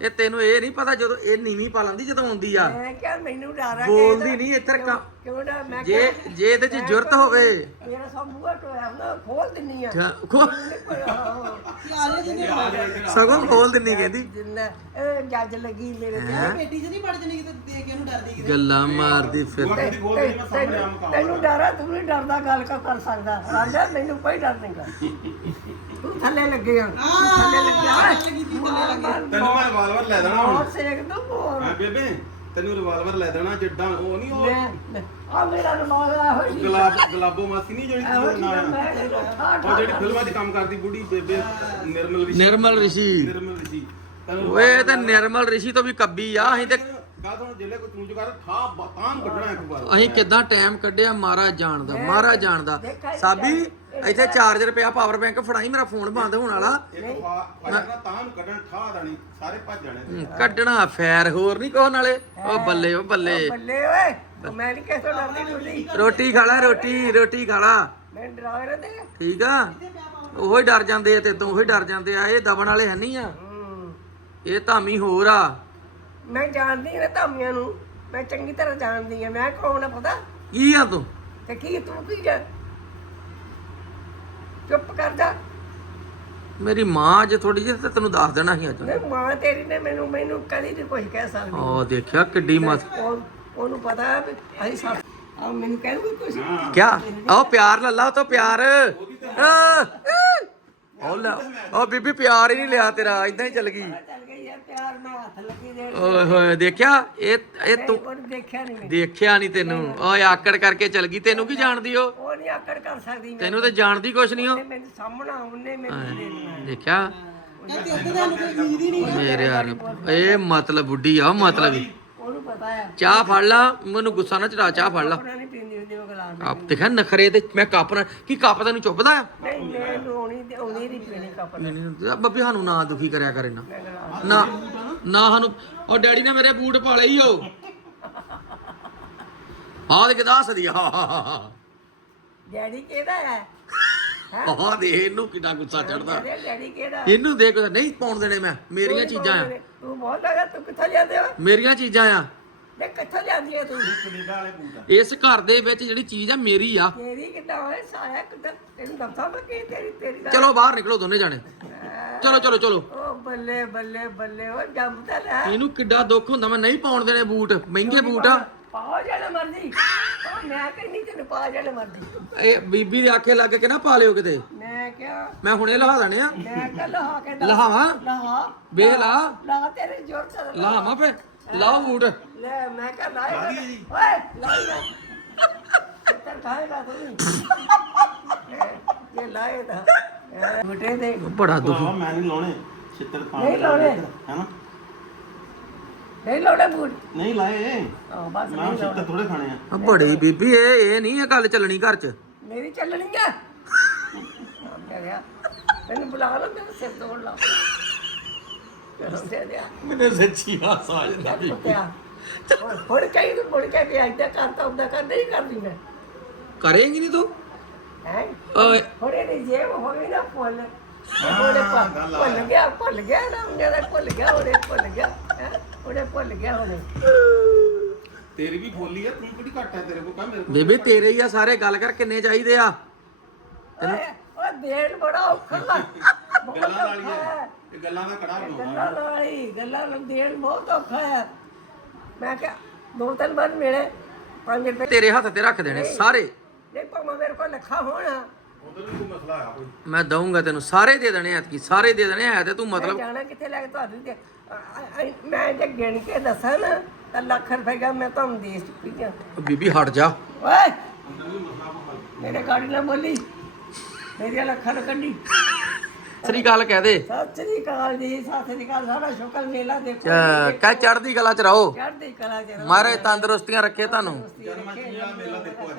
ਇਹ ਤੈਨੂੰ ਇਹ ਨਹੀਂ ਪਤਾ ਜਦੋਂ ਇਹ ਨੀਵੀਂ ਪਾ ਲੈਂਦੀ ਜਦੋਂ ਆਉਂਦੀ ਆ। ਮੈਂ ਕਿਹਾ ਮੈਨੂੰ ਡਰ ਆ ਬੋਲਦੀ ਨਹੀਂ ਇੱਧਰ ਕ- ਕਿਉਂ ਨਾ ਮੈਂ ਜੇ ਜੇ ਇਹਦੇ 'ਚ ਜੁਰਤ ਹੋਵੇ। ਮੇਰਾ ਸਭ ਬੂਹਾ ਟੋਇਆ ਹੁੰਦਾ ਖੋਲ ਦਿੰਨੀ ਆ। ਠ- ਖੋ- ਆਲੇ ਜਿਹਨੇ ਸਗੋਂ ਖੋਲ ਦਿੰਨੀ ਕਹਿੰਦੀ। ਜਿੰਨਾ ਇਹ ਜੱਜ ਲੱਗੀ ਮੇਰੇ ਤੇ। ਬੇਟੀ ਚ ਨਹੀਂ ਪੜ ਜਣੀ ਕਿਤੇ ਦੇਖ ਕੇ ਉਹਨੂੰ ਡਰਦੀ ਕਿਤੇ। ਗੱਲਾਂ ਮਾਰਦੀ ਫਿਰ। ਮਕਾਨ ਤੈਨੂੰ ਡਰ ਆ ਤੂੰ ਨਹੀਂ ਡਰਦਾ ਗੱਲ ਕਾ ਕਰ ਸਕਦਾ। ਰਾਜਾ ਮੈਨੂੰ ਕੋਈ ਡਰ ਨਹੀਂਗਾ। ਤੂੰ ਥੱਲੇ ਲੱਗੇ ਆ। ਤੂੰ ਥੱਲੇ ਲੱਗਿਆ ਤੈਨੂੰ ਮੈਂ ਰਿਵਾਲਵਰ ਲੈ ਦੇਣਾ ਹੁਣ। ਹੋਰ ਸੇਕ ਦੋ ਹੋਰ। ਹਾਂ ਬੇਬੇ ਤੈਨੂੰ ਰਿਵਾਲਵਰ ਲੈ ਦੇਣਾ ਜਿੱਦਾਂ ਉਹ ਨਹੀਂ ਉਹ ਮੈਂ ਆ ਮੇਰਾ ਰਮਾਲ ਆ ਹੋਈ ਗੁਲਾਬ ਗੁਲਾਬੋ ਮਾਸੀ ਨਹੀਂ ਜਿਹੜੀ ਇਹੋ ਜਿਹਦੇ ਜਿਹੀ ਨਾਲ ਮੈਂ ਇਹਨੂੰ ਠਾ ਉਹ ਜਿਹੜੀ ਫਿਲਮਾਂ 'ਚ ਕੰਮ ਕਰਦੀ ਬੁੱਢੀ ਬੇਬੇ ਨਿਰਮਲ ਰਿਸ਼ੀ। ਨਿਰਮਲ ਰਿਸ਼ੀ। ਨਿਰਮਲ ਰਿਸ਼ੀ। ਤੈਨੂੰ ਓਏ ਤੇ ਨਿਰਮਲ ਰਿਸ਼ੀ ਤੋਂ ਵੀ ਕੱਬੀ ਆ ਅਸੀਂ ਤੇ ਗਾ ਤੋਂ ਜਿਹੜੇ ਕੋ ਤੂੰ ਜੋ ਕਰ ਠਾ ਬਤਾਨ ਕੱਢਣਾ ਇੱਕ ਵਾਰ। ਅਸੀਂ ਕਿਦਾਂ ਟਾਈਮ ਕੱਢਿਆ ਮਹਾਰਾਜ ਜਾਣਦਾ ਮਹਾਰਾਜ ਜਾਣਦਾ। ਸਾਬੀ ਇੱਥੇ ਚਾਰਜਰ ਪਿਆ ਪਾਵਰ ਬੈਂਕ ਫੜਾਈ ਮੇਰਾ ਫੋਨ ਬੰਦ ਹੋਣ ਵਾਲਾ। ਇੱਕ ਤਾਂ ਨੂੰ ਕੱਢਣ ਠਾ ਦੇਣੀ ਸਾਰੇ ਭੱਜ ਜਾਣੇ ਹਮ, ਕੱਢਣਾ ਫੈਰ ਹੋਰ ਨਹੀਂ ਕੋਹ ਨਾਲੇ। ਉਹ ਬੱਲੇ ਉਹ ਬੱਲੇ। ਬੱਲੇ ਓਏ ਉਹ ਮੈਂ ਨਹੀਂ ਕਿਸੇ ਤੋਂ ਡਰਦੀ ਡੁਰਦੀ ਰੋਟੀ ਖਾ ਲੈ ਰੋਟੀ ਰੋਟੀ ਖਾ ਲਾ। ਮੈਂ ਡਰਾ ਰਹਿੰਦੇ ਆ। ਠੀਕ ਆ? ਉਹੀ ਡਰ ਜਾਂਦੇ ਆ ਤੇ ਤੂੰ ਉਹੀ ਡਰ ਜਾਂਦੇ ਆ। ਇਹ ਦਬਣ ਵਾਲੇ ਹੈ ਨਹੀਂ ਆ। ਹੂੰ। ਇਹ ਧਾਮੀ ਹੋਰ ਆ। ਮੈਂ ਜਾਣਦੀ ਹਾਂ ਧਾਮੀਆਂ ਨੂੰ। ਮੈਂ ਚੰਗੀ ਤਰ੍ਹਾਂ ਜਾਣਦੀ ਹਾਂ ਮੈਂ ਕੌਣ ਆ ਪਤਾ? ਕੀ ਆ ਤੂੰ? ਤੇ ਕੀ ਤੂੰ ਕੀ ਜਾ ਚੁੱਪ ਕਰ ਜਾ। ਮੇਰੀ ਮਾਂ ਅੱਜ ਥੋੜੀ ਜਿਹੀ ਤੇ ਤੈਨੂੰ ਦੱਸ ਦੇਣਾ ਸੀ ਅੱਜ। ਨਹੀਂ ਮਾਂ ਤੇਰੀ ਨੇ ਮੈਨੂੰ ਮੈਨੂੰ ਕਦੀ ਨਹੀਂ ਕੁਝ ਕਹਿ ਸਕਦੀ। ਉਹ ਦੇਖਿਆ ਕਿੱਡੀ ਮਤ ਉਹ ਉਹਨੂੰ ਪਤਾ ਹੈ ਵੀ ਅਸੀਂ ਸੱਸ ਆ ਮੈਨੂੰ ਕਹਿੰਦੀ ਕੁਝ ਕਿਆ? ਉਹ ਪਿਆਰ ਲੱਲਾ ਉਹ ਤੋਂ ਪਿਆਰ ਆਹ, ਉਹ ਲੈ ਉਹ ਬੀਬੀ ਪਿਆਰ ਹੀ ਨਹੀਂ ਲਿਆ ਤੇਰਾ ਇਦਾਂ ਹੀ ਚੱਲ ਗਈ। ਪਿਆਰ ਹੱਥ ਲੱਗੀ ਦੇ ਓਏ ਹੋਏ ਦੇਖਿਆ? ਇਹ ਇਹ ਤੂੰ ਦੇਖਿਆ ਨਹੀਂ ਮੈਂ। ਦੇਖਿਆ ਨਹੀਂ ਤੈਨੂੰ। ਓਏ ਆਕੜ ਕਰਕੇ ਚੱਲ ਗਈ। ਤੈਨੂੰ ਕੀ ਜਾਣਦੀ ਉਹ? ਉਹ ਨਹੀਂ ਆਕੜ ਕਰ ਸਕਦੀ ਮੈਂ। ਤੈਨੂੰ ਤੇ ਜਾਣਦੀ ਕੁਛ ਨਹੀਂ ਉਹਨੇ ਮੈਨੂੰ ਸਾਹਮਣਾ ਉਹਨੇ ਮੈਨੂੰ ਦੇ ਦੇਣਾ। ਦੇਖਿਆ? ਤੁਹਾਨੂੰ ਕੋਈ ਨਹੀਂ। ਮੇਰੇ ਯਾਰ ਇਹ ਮਤਲਬ ਬੁੱਢੀ ਆ ਉਹ ਮਤਲਬ ਹੀ। ਉਹਨੂੰ ਪਤਾ ਹੈ। ਚਾਹ ਫੜ ਲਾ ਮੈਨੂੰ ਗੁੱਸਾ ਨਾ ਚੜਾ ਚਾਹ ਫੜ ਲਾ। ਉਹਨਾਂ ਨਹੀਂ ਪੀਂਦੀ ਹੁੰਦੀ ਉਹ ਗਲਾਸ ਆਪ ਦੇਖਿਆ ਨਖਰੇ ਤੇ ਮੈਂ ਕੱਪ ਨਾਲ ਕੀ ਕੱਪ ਤੈਨੂੰ ਚੁੱਭਦਾ ਆ? ਨਹੀਂ ਮੈਂ ਲੋਣੀ ਤੇ ਉਹਨੇ ਨਹੀਂ ਪੀਣੀ ਕੱਪ ਨਾਲ। ਬੱਬੀ ਸਾਨੂੰ ਨਾ ਦੁਖੀ ਕਰਿਆ ਕਰੇ ਨਾ ਨਾ ਨਾ ਸਾਨੂੰ ਉਹ ਡੈਡੀ ਨੇ ਮੇਰੇ ਬੂਟ ਪਾ ਲਈ ਓ ਆਹ ਦੇ ਕਿਦਾਂ ਹੱਸਦੀ ਆ ਡੈਡੀ ਕਿਹਦਾ ਹੈ? ਆਹ ਦੇ ਇਹਨੂੰ ਕਿੰਨਾ ਗੁੱਸਾ ਚੜਦਾ ਇਹਨੂੰ ਦੇਖ ਨਹੀਂ ਪਾਉਣ ਦੇਣੇ ਮੈਂ ਮੇਰੀਆਂ ਚੀਜ਼ਾਂ ਆ। ਤੂੰ ਬਹੁਤ ਲੱਗਾ ਤੂੰ ਕਿੱਥੋਂ ਲਿਆਂਦੇ ਹੋ? ਮੇਰੀਆਂ ਚੀਜ਼ਾਂ ਆ। ਮੈਂ ਕਿੱਥੋਂ ਲਿਆਂਦੀ ਹੈ ਤੂੰ ਕੈਨੇਡਾ ਵਾਲੇ ਬੂਟ ਆ। ਇਸ ਘਰ ਦੇ ਵਿੱਚ ਜਿਹੜੀ ਚੀਜ਼ ਆ ਮੇਰੀ ਆ। ਤੇਰੀ ਕਿੱਦਾਂ ਹੋਏ ਸਾਇਆ ਕਿੱਦਾਂ ਤੈਨੂੰ ਦੱਸਾਂ ਮੈਂ ਕੀ ਤੇਰੀ ਤੇਰੀ ਦਾ ਚਲੋ ਬਾਹਰ ਨਿਕਲੋ ਦੋਨੇ ਜਾਣੇ। ਚਲੋ ਚਲੋ ਚਲੋ। ਬੱਲੇ ਬੱਲੇ ਬੱਲੇ ਉਹ ਜੰਮਦਾ ਲੈ। ਇਹਨੂੰ ਕਿੱਡਾ ਦੁੱਖ ਹੁੰਦਾ ਮੈਂ ਨਹੀਂ ਪਾਉਣ ਦੇਣੇ ਬੂਟ ਮਹਿੰਗੇ ਬੂਟ ਆ। ਪਾ ਜਾਣਾ ਮਰਦੀ ਉਹ ਮੈਂ ਕਹਿੰਦੀ ਤੈਨੂੰ ਪਾ ਜਾਣਾ ਮਰਦੀ ਇਹ ਬੀਬੀ ਦੇ ਆਖੇ ਲੱਗ ਕੇ ਨਾ ਪਾ ਲਿਓ ਕਿਤੇ। ਮੈਂ ਕਿਹਾ ਮੈਂ ਹੁਣੇ ਲਹਾ ਦੇਣੇ ਆ। ਮੈਂ ਕਿਹਾ ਲਹਾ ਕੇ ਦੱਸ। ਲਹਾਵਾਂ? ਲਹਾ। ਵੇਖ ਲਾ। ਲਾ ਤੇਰੇ ਜ਼ੋਰ ਸੇ ਲਾ। ਲਹਾਵਾਂ ਫੇ। ਲਾਓ ਬੂਟ। ਲੈ ਮੈਂ ਕਿਹਾ ਲਾਏਗਾ ਓਏ ਲਾਏਗਾ ਕਿੱਧਰ ਖਾਏਗਾ ਤੂੰ ਇਹ ਲਾਏਗਾ ਬਟੇ ਦੇ। ਬੜਾ ਦੁੱਖ। ਭਰਾਵਾ ਮੈਂ ਨਹੀਂ ਲਾਉਣੇ। ਛਿੱਤਰ ਖਾਣ ਨਹੀਂ ਲਾਉਣੇ। ਹੈਨਾ ਨਹੀਂ ਲੋੜੇ ਬੂਟ? ਨਹੀਂ ਲਾਏ। ਆ ਬਸ ਮੈਂ ਨਹੀਂ ਛਿੱਤਰ ਥੋੜੇ ਖਾਣੇ ਆ। ਆ ਬੜੀ ਬੀਬੀ ਇਹ ਇਹ ਨਹੀਂ ਇਹ ਗੱਲ ਚੱਲਣੀ ਘਰ 'ਚ। ਮੇਰੀ ਚੱਲਣੀ ਆ? ਕਿਹਾ ਤੈਨੂੰ ਬੁਲਾ ਲਓ ਮੇਰੇ ਸਿਰ ਤੋੜ ਲਾ। ਚਲੋ ਦੇ ਦਿਆ। ਮੈਨੂੰ ਸੱਚੀ ਹਾਸ ਆ ਜਾਂਦਾ ਕੁੱਤਿਆ ਹੁਣ- ਹੁਣ ਕਈ ਨੂੰ ਮੁੜ ਕੇ ਵੀ ਐਡਾ ਕਰਤਾ ਹੁੰਦਾ ਕਰ ਨਹੀਂ ਕਰਦੀ ਮੈਂ। ਕਰੇਂਗੀ ਨਹੀਂ ਤੂੰ? ਹੈ? ਓਏ। ਹੁਣ ਇਹਦੀ ਜੇਬ ਨਾ ਫੁੱਲ ਭੁੱਲ ਭੁੱਲ ਗਿਆ ਭੁੱਲ ਗਿਆ ਨਾ ਉਹਨੇ ਦਾ ਭੁੱਲ ਗਿਆ ਉਹਨੇ ਭੁੱਲ ਗਿਆ ਹੈਂ? ਉਹਨੇ ਭੁੱਲ ਗਿਆ ਉਹਨੇ। ਤੇਰੀ ਵੀ ਫੋਲੀ ਆ ਤੂੰ ਕਿਹੜੀ ਘੱਟ ਹੈ ਤੇਰੇ ਕੋਲ? ਕਾ ਮੇਰੇ ਕੋਲ ਬੇਬੇ ਤੇਰੇ ਹੀ ਆ ਸਾਰੇ ਗੱਲ ਕਰ ਕਿੰਨੇ ਚਾਹੀਦੇ ਆ? ਓਏ ਓਏ ਦੇਣ ਬੜਾ ਔਖਾ। ਗੱਲਾਂ ਵਾਲੀਆਂ। ਇਹ ਗੱਲਾਂ ਦਾ ਕੜਾ ਬਣਾਉਂਦਾ ਗੱਲਾਂ ਵਾਲੀ ਗੱਲਾਂ ਨਾਲ ਦੇਣ ਬਹੁਤ ਔਖਾ ਹੈ ਮੈਂ ਕਿਹਾ ਦੋ ਤਿੰਨ ਵਾਰ ਮਿਲੇ ਪੰਜ ਰੁਪਏ ਤੇਰੇ ਹੱਥ ਤੇ ਰੱਖ ਦੇਣੇ ਸਾਰੇ। ਨਹੀਂ ਭਾਵੇਂ ਮੇਰੇ ਕੋਲ ਲੱਖਾ ਹੋਣਾ। ਉਧਰ ਵੀ ਕੋਈ ਮਸਲਾ ਆ ਕੋਈ? ਮੈਂ ਦਊਂਗਾ ਤੈਨੂੰ ਸਾਰੇ ਦੇ ਦੇਣੇ ਐਤਕੀ ਸਾਰੇ ਦੇ ਦੇਣੇ ਐ ਤੇ ਤੂੰ ਮਤਲਬ ਜਾਣਾ ਕਿੱਥੇ ਲੈ ਕੇ ਤੁਹਾਨੂੰ ਦੇ ਅ- ਮੈਂ ਜੇ ਗਿਣ ਕੇ ਦੱਸਾਂ ਨਾ ਤਾਂ ਲੱਖ ਰੁਪਏ ਦਾ ਮੈਂ ਤੁਹਾਨੂੰ ਦੇ ਚੁੱਕੀ ਹਾਂ। ਬੀਬੀ ਹਟ ਜਾ। ਓਏ! ਮੇਰੇ ਗਾੜੀ ਨਾ ਬੋਲੀ। ਮੇਰੀਆਂ ਲੱਖਾਂ ਨਾ ਕੱਢੀ। ਸ੍ਰੀ ਗੱਲ ਕਹਿ ਦੇ। ਸਤਿ ਸ੍ਰੀ ਅਕਾਲ ਜੀ ਸਤਿ ਸ੍ਰੀ ਅਕਾਲ ਸਾਰਾ ਸ਼ੁਕਰ ਮੇਲਾ ਦੇਖੋ ਅਹ ਕਹਿ ਚੜ੍ਹਦੀ ਕਲਾ ਚ ਰਹੋ। ਚੜ੍ਹਦੀ ਕਲਾ ਚ ਰਹੋ। ਮਾਰੇ ਤੰਦਰੁਸਤੀਆਂ ਰੱਖੇ ਤੁਹਾਨੂੰ। ਜਨਮ ਅਸ਼ਟਮੀ ਦਾ ਮੇਲਾ ਦੇਖੋ ਅੱਜ।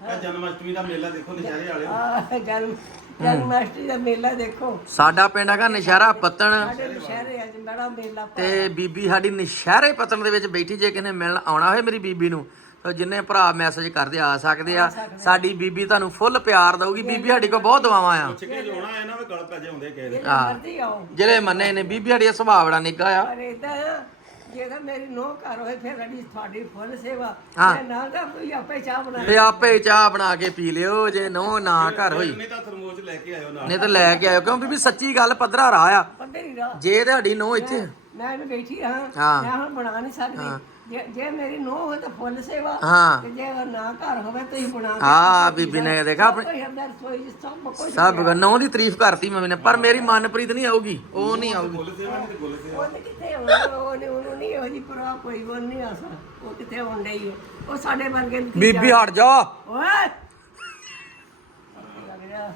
ਇਹ ਜਨਮ ਅਸ਼ਟਮੀ ਦਾ ਮੇਲਾ ਦੇਖੋ ਨਸ਼ਹਿਰੇ ਵਾਲੇ ਆਹ ਜਨਮ ਜਨਮਾਸ਼ਟਮੀ ਦਾ ਮੇਲਾ ਦੇਖੋ। ਸਾਡਾ ਪਿੰਡ ਹੈਗਾ ਨਸ਼ਹਿਰਾ ਪੱਤਣ ਸਾਡੇ ਸ਼ਹਿਰੇ ਅੱਜ ਬੜਾ ਮੇਲਾ ਤੇ ਬੀਬੀ ਸਾਡੀ ਨਸ਼ਹਿਰੇ ਪੱਤਣ ਦੇ ਵਿੱਚ ਬੈਠੀ ਜੇ ਕਿਸੇ ਨੇ ਮਿਲਣ ਆਉਣਾ ਹੋਏ ਮੇਰੀ ਬੀਬੀ ਨੂੰ ਤਾਂ ਜਿੰਨੇ ਭਰਾ ਮੈਸੇਜ ਕਰਦੇ ਆ ਸਕਦੇ ਆ। ਸਾਡੀ ਬੀਬੀ ਤੁਹਾਨੂੰ ਫੁੱਲ ਪਿਆਰ ਦਊਗੀ। ਬੀਬੀ ਸਾਡੀ ਕੋਲ ਬਹੁਤ ਦੁਆਵਾਂ ਆ। ਪੁੱਛ ਕੇ ਜੋਣਾ ਇਹਨਾਂ ਦੇ ਗਲ ਪੈ ਜਾਂਦੇ ਕਿਸੇ ਦੇ। ਜਿਹੜੇ ਮਰਜ਼ੀ ਆਓ। ਜਿਹੜੇ ਮੰਨੇ ਨੇ ਬੀਬੀ ਸਾਡੀ ਦਾ ਸੁਭਾਅ ਬੜਾ ਨਿੱਘਾ ਆ। ਪਰ ਇਦਾਂ ਆ ਜੇ ਤਾਂ ਮੇਰੀ ਨੋਹ ਘਰ ਹੋਏ ਫਿਰ ਅੜੀ ਤੁਹਾਡੀ ਫੁੱਲ ਸੇਵਾ। ਹਾਂ। ਮੈਂ ਨਾ ਤਾਂ ਤੁਸੀਂ ਆਪੇ ਚਾਹ ਬਣਾ ਤੇ ਆਪੇ ਚਾਹ ਬਣਾ ਕੇ ਪੀ ਲਿਓ ਜੇ ਨੋ ਨਾ ਘਰ ਹੋਈ। ਨਹੀਂ ਤਾਂ ਥਰਮੋਸ ਲੈ ਕੇ ਆਇਓ ਨਾਲ। ਨਹੀਂ ਤਾਂ ਲੈ ਕੇ ਆਇਓ ਕਿਉਂ? ਬੀਬੀ ਸੱਚੀ ਗੱਲ ਪੱਧਰਾ ਰਾਹ ਆ। ਪੱਧਰ ਹੀ ਰਾਹ। ਜੇ ਤੁਹਾਡੀ ਨੋ ਇੱਥੇ। ਮੈਂ ਵੀ ਬੈਠੀ ਹਾਂ ਹਾਂ। ਮੈਂ ਹੁਣ ਬਣਾ ਨਹੀਂ ਸਕਦੀ। ਜੇ ਜੇ ਮੇਰੀ ਨੋਹ ਹੋਵੇ ਤਾਂ ਫੁੱਲ ਸੇਵਾ ਹਾਂ। ਤੇ ਜੇ ਉਹ ਨਾ ਘਰ ਹੋਵੇ ਤੁਸੀਂ ਬਣਾ ਕੇ ਆ ਬੀਬੀ ਨੇ ਦੇਖਾ ਆਪਣੀ ਕੋਈ ਅੰਦਰ ਸੋਈ ਚ ਸਭ ਕੁਝ ਸਭ ਨੌ ਦੀ ਤਾਰੀਫ ਕਰਤੀ ਮੰਮੀ ਨੇ ਪਰ ਮੇਰੀ ਮਨਪ੍ਰੀਤ ਨਹੀਂ ਆਊਗੀ ਉਹ ਨਹੀਂ ਆਊਗੀ। ਗੁੱਲ ਸੇਵਾ ਨਹੀਂ ਤੇ ਗੁੱਲ ਸੇਵਾ। ਉਹਨੇ ਕਿੱਥੇ ਆਉਣਾ ਉਹਨੇ ਉਹਨੂੰ ਨਹੀਂ ਇਹੋ ਜਿਹੀ ਪਰਵਾਹ ਕੋਈ ਉਹ ਨਹੀਂ ਆ ਸਕਦਾ। ਉਹ ਕਿੱਥੇ ਆਉਣ ਡਈ ਉਹ ਸਾਡੇ ਵਰਗੇ ਨੂੰ ਕੀ ਬੀਬੀ ਹਟ ਜਾ। ਓਏ! ਲੱਗ ਜਾ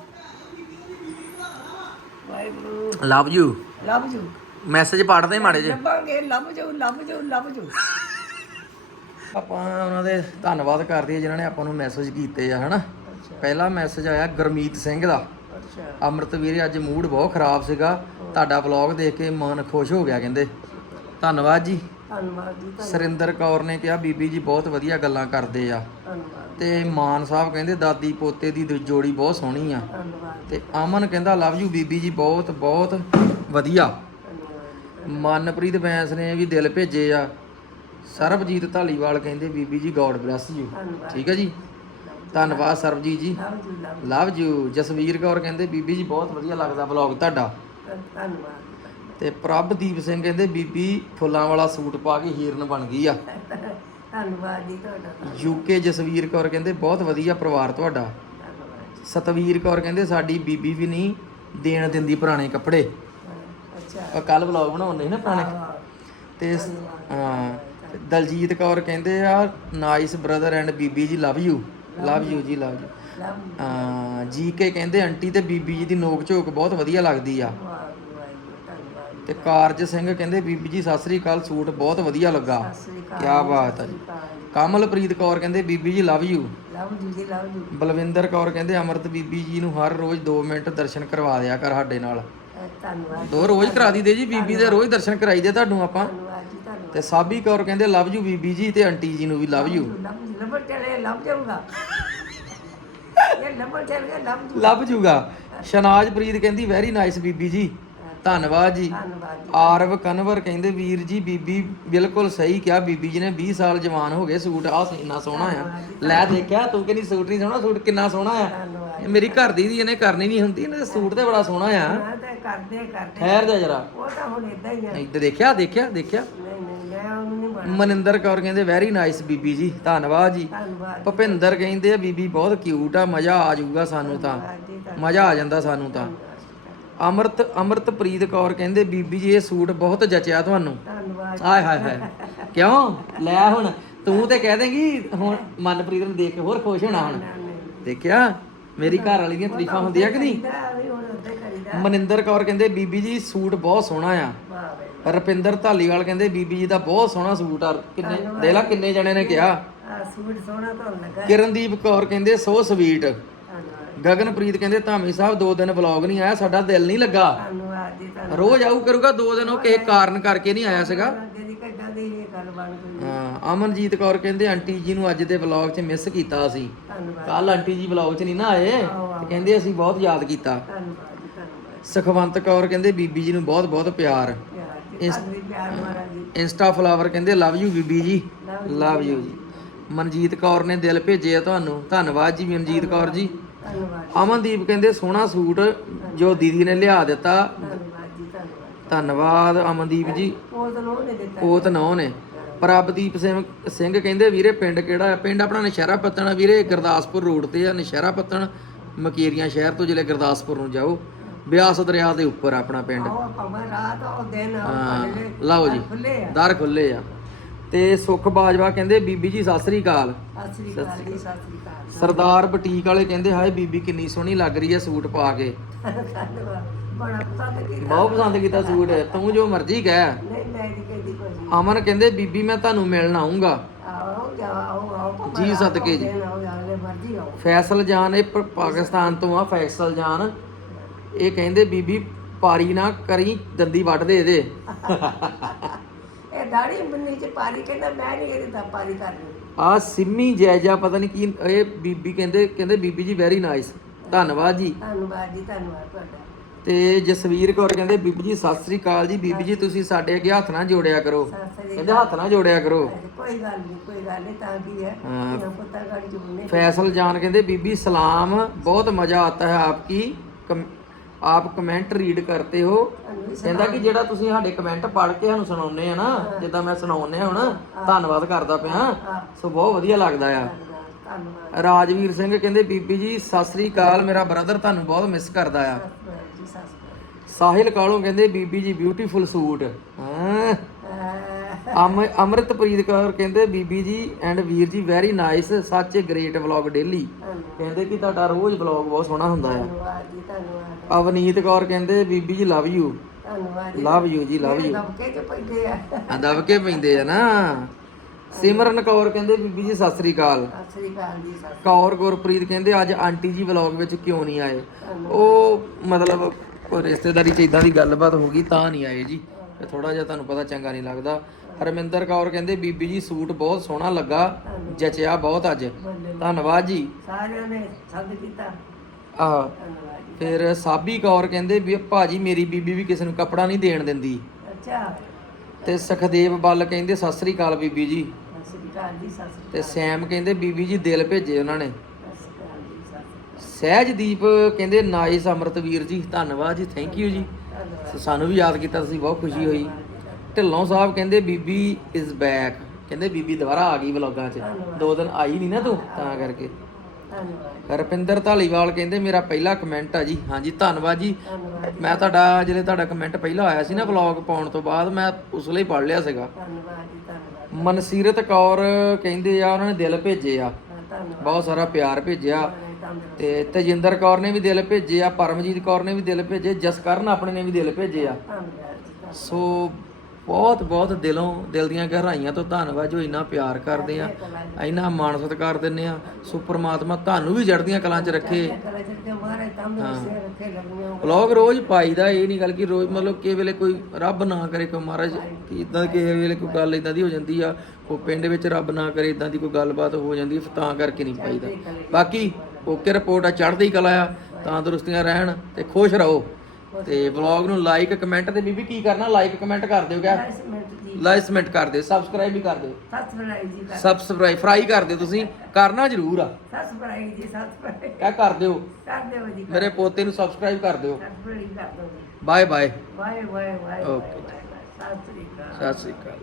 ਵਾਹਿਗੁਰੂ। ਲਵ ਯੂ ਲੱਭ ਜੂ ਮੈਸੇਜ ਪੜਦੇ ਮਾੜੇ ਜੇ ਲੱਭਾਂਗੇ ਲੱਭ ਜੂ ਲੱਭ ਜੂ ਲੱਭ ਜੂ ਆਪਾਂ ਉਹਨਾਂ ਦੇ ਧੰਨਵਾਦ ਕਰਦੇ ਆ ਜਿਨ੍ਹਾਂ ਨੇ ਆਪਾਂ ਨੂੰ ਮੈਸੇਜ ਕੀਤੇ ਆ ਹਨਾ? ਪਹਿਲਾ ਮੈਸੇਜ ਆਇਆ ਗੁਰਮੀਤ ਸਿੰਘ ਦਾ। ਅੱਛਾ। ਅੰਮ੍ਰਿਤ ਵੀਰੇ ਅੱਜ ਮੂਡ ਬਹੁਤ ਖਰਾਬ ਸੀਗਾ। ਤੁਹਾਡਾ ਵਲੌਗ ਦੇਖ ਕੇ ਮਨ ਖੁਸ਼ ਹੋ ਗਿਆ ਕਹਿੰਦੇ। ਧੰਨਵਾਦ ਜੀ। ਧੰਨਵਾਦ ਜੀ ਸਰਿੰਦਰ ਕੌਰ ਨੇ ਕਿਹਾ ਬੀਬੀ ਜੀ ਬਹੁਤ ਵਧੀਆ ਗੱਲਾਂ ਕਰਦੇ ਆ। ਧੰਨਵਾਦ। ਤੇ ਮਾਨ ਸਾਹਿਬ ਕਹਿੰਦੇ ਦਾਦੀ ਪੋਤੇ ਦੀ ਜੋੜੀ ਬਹੁਤ ਸੋਹਣੀ ਆ। ਧੰਨਵਾਦ ਤੇ ਅਮਨ ਕਹਿੰਦਾ ਲਵ ਯੂ ਬੀਬੀ ਜੀ ਬਹੁਤ ਬਹੁਤ ਵਧੀਆ। ਮਨਪ੍ਰੀਤ ਬੈਂਸ ਨੇ ਵੀ ਦਿਲ ਭੇਜੇ ਆ। ਸਰਬਜੀਤ ਢਾਲੀਵਾਲ ਕਹਿੰਦੇ ਬੀਬੀ ਜੀ ਗੋਡ ਬlesਸ ਯੂ ਧੰਨਵਾਦ। ਠੀਕ ਹੈ ਜੀ? ਧੰਨਵਾਦ ਸਰਬਜੀਤ ਜੀ। ਲਵ ਯੂ ਜਸਵੀਰ ਕੌਰ ਕਹਿੰਦੇ ਬੀਬੀ ਜੀ ਬਹੁਤ ਵਧੀਆ ਲੱਗਦਾ ਵਲੌਗ ਤੁਹਾਡਾ। ਧੰਨਵਾਦ। ਤੇ ਪ੍ਰਭਦੀਪ ਸਿੰਘ ਕਹਿੰਦੇ ਬੀਬੀ ਫੁੱਲਾਂ ਵਾਲਾ ਸੂਟ ਪਾ ਕੇ ਹੀਰਨ ਬਣ ਗਈ ਆ। ਧੰਨਵਾਦ ਜੀ ਤੁਹਾਡਾ। ਯੂਕੇ ਜਸਵੀਰ ਕੌਰ ਕਹਿੰਦੇ ਬਹੁਤ ਵਧੀਆ ਪਰਿਵਾਰ ਤੁਹਾਡਾ। ਧੰਨਵਾਦ ਸਤਵੀਰ ਕੌਰ ਕਹਿੰਦੇ ਸਾਡੀ ਬੀਬੀ ਵੀ ਨਹੀਂ ਦੇਣ ਦਿੰਦੀ ਪੁਰਾਣੇ ਕੱਪੜੇ। ਅੱਛਾ। ਕੱਲ ਵਲੌਗ ਬਣਾਉਂਦੇ ਸੀ ਨਾ ਪੁਰਾਣੇ। ਤੇ ਸ- ਹਾਂ। ਦਲਜੀਤ ਕੌਰ ਕਹਿੰਦੇ ਆ ਨਾਈਸ ਬ੍ਰਦਰ ਐਂਡ ਬੀਬੀ ਜੀ ਲਵ ਯੂ ਲਵ ਯੂ ਜੀ ਲਵ ਯੂ ਹਾਂ ਜੀ ਕੇ ਕਹਿੰਦੇ ਆਂਟੀ ਤੇ ਬੀਬੀ ਜੀ ਦੀ ਨੋਕ ਝੋਕ ਬਹੁਤ ਵਧੀਆ ਲੱਗਦੀ ਆ। ਤੇ ਕਾਰਜ ਸਿੰਘ ਕਹਿੰਦੇ ਬੀਬੀ ਜੀ ਸਤਿ ਸ੍ਰੀ ਅਕਾਲ ਸੂਟ ਬਹੁਤ ਵਧੀਆ ਲੱਗਾ। ਕੀ ਬਾਤ ਹੈ ਜੀ। ਕਮਲਪ੍ਰੀਤ ਕੌਰ ਕਹਿੰਦੇ ਬੀਬੀ ਜੀ ਲਵ ਯੂ ਲਵ ਜੂ ਜੀ ਲਵ ਜੂ ਬਲਵਿੰਦਰ ਕੌਰ ਕਹਿੰਦੇ ਅਮਰਤ ਬੀਬੀ ਜੀ ਨੂੰ ਹਰ ਰੋਜ਼ 2 ਮਿੰਟ ਦਰਸ਼ਨ ਕਰਵਾ ਦਿਆ ਕਰ ਸਾਡੇ ਨਾਲ। ਧੰਨਵਾਦ ਦੋ ਰੋਜ਼ ਕਰਾ ਦਈਦੇ ਜੀ ਬੀਬੀ ਦੇ ਰੋਜ਼ ਦਰਸ਼ਨ ਕਰਾਈਦੇ ਤੁਹਾਨੂੰ ਆਪਾਂ। ਤੇ ਸਾਬੀ ਕੌਰ ਕਹਿੰਦੇ ਲਵ ਯੂ ਬੀਬੀ ਜੀ ਤੇ ਆਂਟੀ ਜੀ ਨੂੰ ਵੀ ਲਵ ਯੂ ਲੱਭ ਲੱਭ ਚਲੇ ਲੱਭ ਜਾਊਗਾ। ਇਹ ਲੱਭ ਚਲੇ ਲੱਭ ਜੂ ਲੱਭ ਜੂਗਾ ਸ਼ਨਾਜਪ੍ਰੀਤ ਕਹਿੰਦੀ ਵੈਰੀ ਨਾਈਸ ਬੀਬੀ ਜੀ। ਧੰਨਵਾਦ ਜੀ। ਧੰਨਵਾਦ ਆਰਵ ਕਨਵਰ ਕਹਿੰਦੇ ਵੀਰ ਜੀ ਬੀਬੀ ਬਿਲਕੁਲ ਸਹੀ ਕਿਹਾ। ਬੀਬੀ ਜੀ ਨੇ 20 ਸਾਲ ਜਵਾਨ ਹੋ ਗਏ ਸੂਟ। ਆ ਇੰਨਾ ਸੋਹਣਾ ਆ। ਲੈ ਦੇਖਿਆ ਤੂੰ ਕਹਿੰਦੀ ਸੂਟ ਨਹੀਂ ਸੋਹਣਾ ਸੂਟ ਕਿੰਨਾ ਸੋਹਣਾ ਆ। ਇਹ ਮੇਰੀ ਘਰ ਦੀ ਦੀ ਇਹਨੇ ਕਰਨੀ ਨਹੀਂ ਹੁੰਦੀ ਇਹਨੇ ਸੂਟ ਤੇ ਬੜਾ ਸੋਹਣਾ ਆ। ਮੈਂ ਤਾਂ ਕਰਦੇ ਕਰਦੇ। ਠਹਿਰ ਜਾ ਜਰਾ। ਉਹ ਤਾਂ ਹੁਣ ਇਦਾਂ ਹੀ ਆ। ਇੱਧਰ ਦੇਖਿਆ ਦੇਖਿਆ ਦੇਖਿਆ। ਨਹੀਂ। ਮੈਂ ਉਹਨੂੰ ਨਹੀਂ ਬਣਾ ਮਨਿੰਦਰ ਕੌਰ ਕਹਿੰਦੇ ਵੈਰੀ ਨਾਈਸ ਬੀਬੀ ਜੀ ਧੰਨਵਾਦ ਜੀ। ਧੰਨਵਾਦ ਭੁਪਿੰਦਰ ਕਹਿੰਦੇ ਆ ਬੀਬੀ ਬਹੁਤ ਕਿਊਟ ਆ ਮਜ਼ਾ ਆ ਜਾਊਗਾ ਸਾਨੂੰ ਤਾਂ। ਜੀ ਮਜ਼ਾ ਆ ਜਾਂਦਾ ਸਾਨੂੰ ਤਾਂ। ਅਮਰਤ ਅਮਰਤਪ੍ਰੀਤ ਕੌਰ ਕਹਿੰਦੇ ਬੀਬੀ ਜੀ ਇਹ ਸੂਟ ਬਹੁਤ ਜਚਿਆ ਤੁਹਾਨੂੰ। ਧੰਨਵਾਦ ਆਏ ਹਾਏ ਹਾਏ ਕਿਉਂ? ਲੈ ਹੁਣ ਤੂੰ ਤੇ ਕਹਿ ਦੇਂਗੀ ਹੁਣ ਮਨਪ੍ਰੀਤ ਨੂੰ ਦੇਖ ਕੇ ਹੋਰ ਖੁਸ਼ ਹੋਣਾ ਹੁਣ। ਦੇਖਿਆ? ਮੇਰੀ ਘਰ ਵਾਲੀ ਦੀਆਂ ਤਾਰੀਫਾਂ ਹੁੰਦੀਆਂ ਕਿ ਨਹੀਂ? ਕਰੀਦਾ ਵੀ ਹੁਣ ਉੱਤੇ ਕਰੀਦਾ। ਮਨਿੰਦਰ ਕੌਰ ਕਹਿੰਦੇ ਬੀਬੀ ਜੀ ਸੂਟ ਬਹੁਤ ਸੋਹਣਾ ਆ। ਵਾਹ। ਰਪਿੰਦਰ ਢਾਲੀਵਾਲ ਕਹਿੰਦੇ ਬੀਬੀ ਜੀ ਦਾ ਬਹੁਤ ਸੋਹਣਾ ਸੂਟ ਆ। ਕਿੰਨੇ ਦੇਖ ਲਾ ਕਿੰਨੇ ਜਣੇ ਨੇ ਕਿਹਾ। ਆ ਸੂਟ ਸੋਹਣਾ ਤੁਹਾਨੂੰ ਲੱਗਾ। ਕਿਰਨਦੀਪ ਕੌਰ ਕਹਿੰਦੇ ਸੋ ਸਵੀਟ ਗਗਨਪ੍ਰੀਤ ਕਹਿੰਦੇ ਧਾਮੀ ਸਾਹਿਬ ਦੋ ਦਿਨ ਵਲੌਗ ਨਹੀਂ ਆਇਆ ਸਾਡਾ ਦਿਲ ਨਹੀਂ ਲੱਗਾ। ਧੰਨਵਾਦ ਜੀ ਧੰਨਵਾਦ। ਰੋਜ਼ ਆਊ ਕਰੂਗਾ ਦੋ ਦਿਨ ਉਹ ਕਿਸੇ ਕਾਰਨ ਕਰਕੇ ਨਹੀਂ ਆਇਆ ਸੀਗਾ। ਜਿਹੜੀ ਕੱਢਾਂ ਦੀ ਇਹ ਗੱਲ ਬਣ ਗਈ। ਹਾਂ ਅਮਨਜੀਤ ਕੌਰ ਕਹਿੰਦੇ ਆਂਟੀ ਜੀ ਨੂੰ ਅੱਜ ਦੇ ਵਲੌਗ 'ਚ ਮਿਸ ਕੀਤਾ ਅਸੀਂ। ਧੰਨਵਾਦ। ਕੱਲ ਆਂਟੀ ਜੀ ਵਲੌਗ 'ਚ ਨਹੀਂ ਨਾ ਆਏ ਤੇ ਕਹਿੰਦੇ ਅਸੀਂ ਬਹੁਤ ਯਾਦ ਕੀਤਾ। ਧੰਨਵਾਦ ਜੀ ਧੰਨਵਾਦ। ਸੁਖਵੰਤ ਕੌਰ ਕਹਿੰਦੇ ਬੀਬੀ ਜੀ ਨੂੰ ਬਹੁਤ ਬਹੁਤ ਪਿਆਰ। ਇਸ- ਇੰਸਟਾ ਫਲਾਵਰ ਕਹਿੰਦੇ ਲਵ ਯੂ ਬੀਬੀ ਜੀ। ਲਵ ਯੂ ਜੀ। ਮਨਜੀਤ ਕੌਰ ਨੇ ਦਿਲ ਭੇਜੇ ਆ ਤੁਹਾਨੂੰ। ਧੰਨਵਾਦ ਜੀ ਮਨਜੀਤ ਕੌਰ ਜੀ। ਧੰਨਵਾਦ ਅਮਨਦੀਪ ਕਹਿੰਦੇ ਸੋਹਣਾ ਸੂਟ ਜੋ ਦੀਦੀ ਨੇ ਲਿਆ ਦਿੱਤਾ। ਧੰਨਵਾਦ ਜੀ ਧੰਨਵਾਦ। ਧੰਨਵਾਦ ਅਮਨਦੀਪ ਜੀ। ਉਹ ਤਾਂ ਨੇ ਨੌ। ਪ੍ਰਭਦੀਪ ਸਿੰਘ ਸਿੰਘ ਕਹਿੰਦੇ ਵੀਰੇ ਪਿੰਡ ਕਿਹੜਾ ਹੈ? ਪਿੰਡ ਆਪਣਾ ਨਸ਼ਹਿਰਾ ਪੱਤਣ। ਵੀਰੇ ਗੁਰਦਾਸਪੁਰ ਰੋਡ ਤੇ ਆ। ਨਸ਼ਹਿਰਾ ਪੱਤਣ। ਮਕੇਰੀਆਂ ਸ਼ਹਿਰ ਤੋਂ ਜ਼ਿਲ੍ਹੇ ਗੁਰਦਾਸਪੁਰ ਨੂੰ ਜਾਓ। ਬਿਆਸ ਦਰਿਆ ਦੇ ਉੱਪਰ ਆਪਣਾ ਪਿੰਡ ਉਹ ਭਾਵੇਂ ਰਾਤ ਉਹ ਦਿਨ ਉਹ ਹਾਂ, ਪਹਿਲੇ ਲਓ ਜੀ ਖੁੱਲੇ ਆ ਦਰ ਖੁੱਲੇ ਆ ਤੇ ਸੁਖ ਬਾਜਵਾ ਕਹਿੰਦੇ ਬੀਬੀ ਜੀ ਸਤਿ ਸ੍ਰੀ ਅਕਾਲ ਸਤਿ ਸ੍ਰੀ ਅਕਾਲ ਜੀ ਸਤਿ ਸ੍ਰੀ ਅਕਾਲ ਸਰਦਾਰ ਬੁਟੀਕ ਵਾਲੇ ਕਹਿੰਦੇ ਹਾਏ ਬੀਬੀ ਕਿੰਨੀ ਸੋਹਣੀ ਲੱਗ ਰਹੀ ਹੈ ਸੂਟ ਪਾ ਕੇ ਧੰਨਵਾਦ ਬੜਾ ਪਸੰਦ ਕੀਤਾ ਬਹੁਤ ਪਸੰਦ ਕੀਤਾ ਸੂਟ ਤੂੰ ਜੋ ਮਰਜ਼ੀ ਕਹਿ ਨਹੀਂ ਮੈਂ ਨਹੀਂ ਕਹਿੰਦੀ ਕੁਝ ਵੀ। ਅਮਨ ਕਹਿੰਦੇ ਬੀਬੀ ਮੈਂ ਤੁਹਾਨੂੰ ਮਿਲਣ ਆਉਂਗਾ ਆਓ ਜਾਓ ਆਓ ਭਾਵੇਂ ਜੀ ਰਾਤ ਸਦਕੇ ਜੀ। ਦਿਨ ਆਓ ਅਗਲੇ ਮਰਜ਼ੀ ਆਓ ਫੈਸਲ ਜਾਨ ਇਹ ਪ- ਪਾਕਿਸਤਾਨ ਤੋਂ ਆ ਫੈਸਲ ਜਾਨ ਇਹ ਕਹਿੰਦੇ ਬੀਬੀ ਪਾਰੀ ਨਾ ਕਰੀ ਦੰਦੀ ਵੱਢ ਦੇ ਇਹਦੇ। *laughs* ਇਹ ਦਾੜੀ ਬੰਨੀ ਚ ਪਾਰੀ ਕਹਿੰਦਾ ਮੈਂ ਨਹੀਂ ਤੇ ਜਸਵੀਰ ਕੌਰ ਕਹਿੰਦੇ ਬੀਬੀ ਜੀ ਸਤਿ ਸ੍ਰੀ ਅਕਾਲ ਜੀ। ਬੀਬੀ ਜੀ ਤੁਸੀਂ ਸਾਡੇ ਅੱਗੇ ਹੱਥ ਨਾ ਜੋੜਿਆ ਕਰੋ। ਕਹਿੰਦੇ ਹੱਥ ਨਾ ਜੋੜਿਆ ਕਰੋ। ਕੋਈ ਗੱਲ ਨਹੀਂ ਕੋਈ ਗੱਲ ਨਹੀਂ ਤਾਂ ਕੀ ਹੈ? ਹਾਂ। ਪੁੱਤਾਂ ਗਾੜੀ ਜੁੜਨੇ। ਫੈਸਲ ਜਾਨ ਕਹਿੰਦੇ ਬੀਬੀ ਸਲਾਮ ਬਹੁਤ ਮਜ਼ਾ ਆਤਾ ਹੈ ਆਪਕੀ ਆਪ ਕਮੈਂਟ ਰੀਡ ਕਰਤੇ ਹੋ। ਕਹਿੰਦਾ ਕਿ ਜਿਹੜਾ ਤੁਸੀਂ ਸਾਡੇ ਕਮੈਂਟ ਪੜ੍ਹ ਕੇ ਸਾਨੂੰ ਸੁਣਾਉਂਦੇ ਆ ਨਾ ਜਿੱਦਾਂ ਮੈਂ ਸੁਣਾਉਂਦੇ ਆ ਹੁਣ ਧੰਨਵਾਦ ਕਰਦਾ ਪਿਆ। ਸੋ ਬਹੁਤ ਵਧੀਆ ਲੱਗਦਾ ਆ। ਰਾਜਵੀਰ ਸਿੰਘ ਕਹਿੰਦੇ ਬੀਬੀ ਜੀ ਸਤਿ ਸ੍ਰੀ ਅਕਾਲ ਮੇਰਾ ਬ੍ਰਦਰ ਤੁਹਾਨੂੰ ਬਹੁਤ ਮਿਸ ਕਰਦਾ ਆ। ਸਾਹਿਲ ਕਾਲੋਂ ਕਹਿੰਦੇ ਬੀਬੀ ਜੀ ਬਿਊਟੀਫੁਲ ਸੂਟ ਹਾਂ। ਅਮ ਅੰਮ੍ਰਿਤਪ੍ਰੀਤ ਕੌਰ ਕਹਿੰਦੇ ਬੀਬੀ ਜੀ ਐਂਡ ਵੀਰ ਜੀ very nice such great vlog daily ਕਹਿੰਦੇ ਕਿ ਤੁਹਾਡਾ ਰੋਜ਼ ਵਲੌਗ ਬਹੁਤ ਸੋਹਣਾ ਹੁੰਦਾ ਆ ਧੰਨਵਾਦ ਜੀ ਧੰਨਵਾਦ। ਅਵਨੀਤ ਕੌਰ ਕਹਿੰਦੇ ਬੀਬੀ ਜੀ ਲਵ ਯੂ ਧੰਨਵਾਦ ਜੀ। ਲਵ ਯੂ ਜੀ ਲਵ ਯੂ ਦਬਕੇ ਚ ਪੈਂਦੇ ਆ। ਆ ਦਬ ਕੇ ਪੈਂਦੇ ਆ ਨਾ। ਸਿਮਰਨ ਕੌਰ ਕਹਿੰਦੇ ਬੀਬੀ ਜੀ ਸਤਿ ਸ੍ਰੀ ਅਕਾਲ। ਸਤਿ ਸ੍ਰੀ ਅਕਾਲ ਜੀ ਸਤਿ ਕੌਰ ਗੁਰਪ੍ਰੀਤ ਕਹਿੰਦੇ ਅੱਜ ਆਂਟੀ ਜੀ ਵਲੌਗ ਵਿੱਚ ਕਿਉਂ ਨਹੀਂ ਆਏ? ਉਹ ਮਤਲਬ ਕੋਈ ਰਿਸ਼ਤੇਦਾਰੀ ਚ ਇਦਾਂ ਦੀ ਗੱਲਬਾਤ ਹੋ ਗਈ ਤਾਂ ਨਹੀਂ ਆਏ ਜੀ। ਥੋੜਾ ਜਿਹਾ ਤੁਹਾਨੂੰ ਪਤਾ ਚੰਗਾ ਨਹੀਂ ਲੱਗਦਾ। ਹਰਮਿੰਦਰ ਕੌਰ ਕਹਿੰਦੇ ਬੀਬੀ ਜੀ ਸੂਟ ਬਹੁਤ ਸੋਹਣਾ ਲੱਗਾ ਜਚਿਆ ਬਹੁਤ ਅੱਜ। ਧੰਨਵਾਦ ਜੀ। ਸਾਰਿਆਂ ਨੇ ਸੱਦ ਕੀਤਾ। ਜੀ। ਫਿਰ ਸਾਬੀ ਕੌਰ ਕਹਿੰਦੇ ਵੀ ਭਾਜੀ ਮੇਰੀ ਬੀਬੀ ਵੀ ਕਿਸੇ ਨੂੰ ਕੱਪੜਾ ਨਹੀਂ ਦੇਣ ਦਿੰਦੀ। ਅੱਛਾ। ਤੇ ਸਖਦੇਵ ਬੱਲ ਕਹਿੰਦੇ ਸਤਿ ਸ੍ਰੀ ਅਕਾਲ ਬੀਬੀ ਜੀ। ਸਤਿ ਸ੍ਰੀ ਅਕਾਲ ਜੀ ਸਤਿ ਸ੍ਰੀ ਤੇ ਸੈਮ ਕਹਿੰਦੇ ਬੀਬੀ ਜੀ ਦਿਲ ਭੇਜੇ ਉਹਨਾਂ ਨੇ। ਸਹਿਜਦੀਪ ਕਹਿੰਦੇ ਨਾਈਸ ਅਮਰਤਵੀਰ ਜੀ ਧੰਨਵਾਦ ਜੀ ਥੈਂਕ ਯੂ ਜੀ। ਸਾਨੂੰ ਵੀ ਯਾਦ ਕੀਤਾ ਤੁਸੀਂ ਬਹੁਤ ਖੁਸ਼ੀ ਹੋਈ। ਢਿੱਲੋਂ ਸਾਹਿਬ ਕਹਿੰਦੇ ਬੀਬੀ ਇਜ਼ ਬੈਕ ਕਹਿੰਦੇ ਬੀਬੀ ਦੁਬਾਰਾ ਆ ਗਈ ਵਲੌਗਾਂ 'ਚ। ਦੋ ਦਿਨ ਆਈ ਨਹੀਂ ਨਾ ਤੂੰ ਤਾਂ ਕਰਕੇ। ਧੰਨਵਾਦ। ਰਪਿੰਦਰ ਧਾਲੀਵਾਲ ਕਹਿੰਦੇ ਮੇਰਾ ਪਹਿਲਾ ਕਮੈਂਟ ਆ ਜੀ। ਹਾਂਜੀ ਧੰਨਵਾਦ ਜੀ। ਮੈਂ ਤੁਹਾਡਾ ਜਿਹੜੇ ਤੁਹਾਡਾ ਕਮੈਂਟ ਪਹਿਲਾਂ ਆਇਆ ਸੀ ਨਾ ਵਲੌਗ ਪਾਉਣ ਤੋਂ ਬਾਅਦ ਮੈਂ ਉਸ ਲਈ ਪੜ ਲਿਆ ਸੀਗਾ। ਧੰਨਵਾਦ ਜੀ ਧੰਨਵਾਦ। ਮਨਸੀਰਤ ਕੌਰ ਕਹਿੰਦੇ ਆ ਉਹਨਾਂ ਨੇ ਦਿਲ ਭੇਜੇ ਆ। ਬਹੁਤ ਸਾਰਾ ਪਿਆਰ ਭੇਜਿਆ। ਤੇ ਤੇਜਿੰਦਰ ਕੌਰ ਨੇ ਵੀ ਦਿਲ ਭੇਜੇ ਆ ਪਰਮਜੀਤ ਕੌਰ ਨੇ ਵੀ ਦਿਲ ਭੇਜੇ ਜਸਕਰਨ ਆਪਣੇ ਨੇ ਵੀ ਦਿਲ ਭੇਜੇ ਆ। ਧੰਨਵਾਦ ਜੀ ਧੰਨਵਾਦ। ਸੋ ਬਹੁਤ ਬਹੁਤ ਦਿਲੋਂ, ਦਿਲ ਦੀਆਂ ਗਹਿਰਾਈਆਂ ਤੋਂ ਧੰਨਵਾਦ ਜੋ ਇੰਨਾ ਪਿਆਰ ਕਰਦੇ ਆ, ਇੰਨਾ ਮਾਣ ਸਤਿਕਾਰ ਦਿੰਦੇ ਆ ਸੋ ਪ੍ਰਮਾਤਮਾ ਤੁਹਾਨੂੰ ਵੀ ਜੜਦੀਆਂ ਕਲਾਂ 'ਚ ਰੱਖੇ। ਕਲਾ ਚੜ ਰੋਜ਼ ਪਾਈਦਾ, ਇਹ ਨਹੀਂ ਗੱਲ ਕਿ ਰੋਜ਼ ਮਤਲਬ ਕਿਸੇ ਵੇਲੇ ਕੋਈ ਰੱਬ ਨਾ ਕਰੇ ਕੋਈ ਮਹਾਰਾਜ, ਕਿ ਇਦਾਂ ਕਿਸੇ ਵੇਲੇ ਕੋਈ ਗੱਲ ਇਦਾਂ ਦੀ ਹੋ ਜਾਂਦੀ ਆ, ਕੋਈ ਪਿੰਡ ਵਿੱਚ ਰੱਬ ਨਾ ਕਰੇ ਇਦਾਂ ਦੀ ਕੋਈ ਗੱਲਬਾਤ ਹੋ ਜਾਂਦੀ ਤਾਂ ਕਰਕੇ ਨਹੀਂ ਪਾਈਦਾ। ਬਾਕੀ ਓਕੇ ਰਿਪੋਰਟ ਆ, ਚੜ੍ਹਦੀ ਕਲਾ ਆ, ਤੰਦਰੁਸਤੀਆਂ ਰਹਿਣ ਤੇ ਖੁਸ਼ ਰਹੋ। ਤੇ ਵਲੌਗ ਨੂੰ ਲਾਈਕ ਕਮੈਂਟ ਤੇ ਬੀਬੀ ਕੀ ਕਰਨਾ? ਲਾਈਕ ਕਮੈਂਟ ਕਰ ਦਿਓ ਕਿਆ? ਲਾਈਸਮੈਂਟ ਕਰ ਦਿਓ ਸਬਸਕ੍ਰਾਈਬ ਵੀ ਕਰ ਦਿਓ। ਸਤਿ ਜੀ ਕਰ ਸਬਸਕ੍ਰਾਈਬ ਫਰਾਈ ਕਰ ਦਿਓ ਤੁਸੀਂ। ਕਰਨਾ ਜ਼ਰੂਰ ਆ। ਸਤਿ ਜੀ ਕਿਆ ਕਰ ਦਿਓ? ਕਰ ਦਿਓ ਜੀ ਮੇਰੇ ਪੋਤੇ ਨੂੰ ਸਬਸਕ੍ਰਾਈਬ ਕਰ ਦਿਓ। ਸਤਿ ਕਰ ਦਿਓ ਬਾਏ ਬਾਏ Okay. ਵਾਏ ਵਾਏ। ਸਤਿ ਸ੍ਰੀ ਅਕਾਲ। ਸਤਿ ਸ੍ਰੀ ਅਕਾਲ।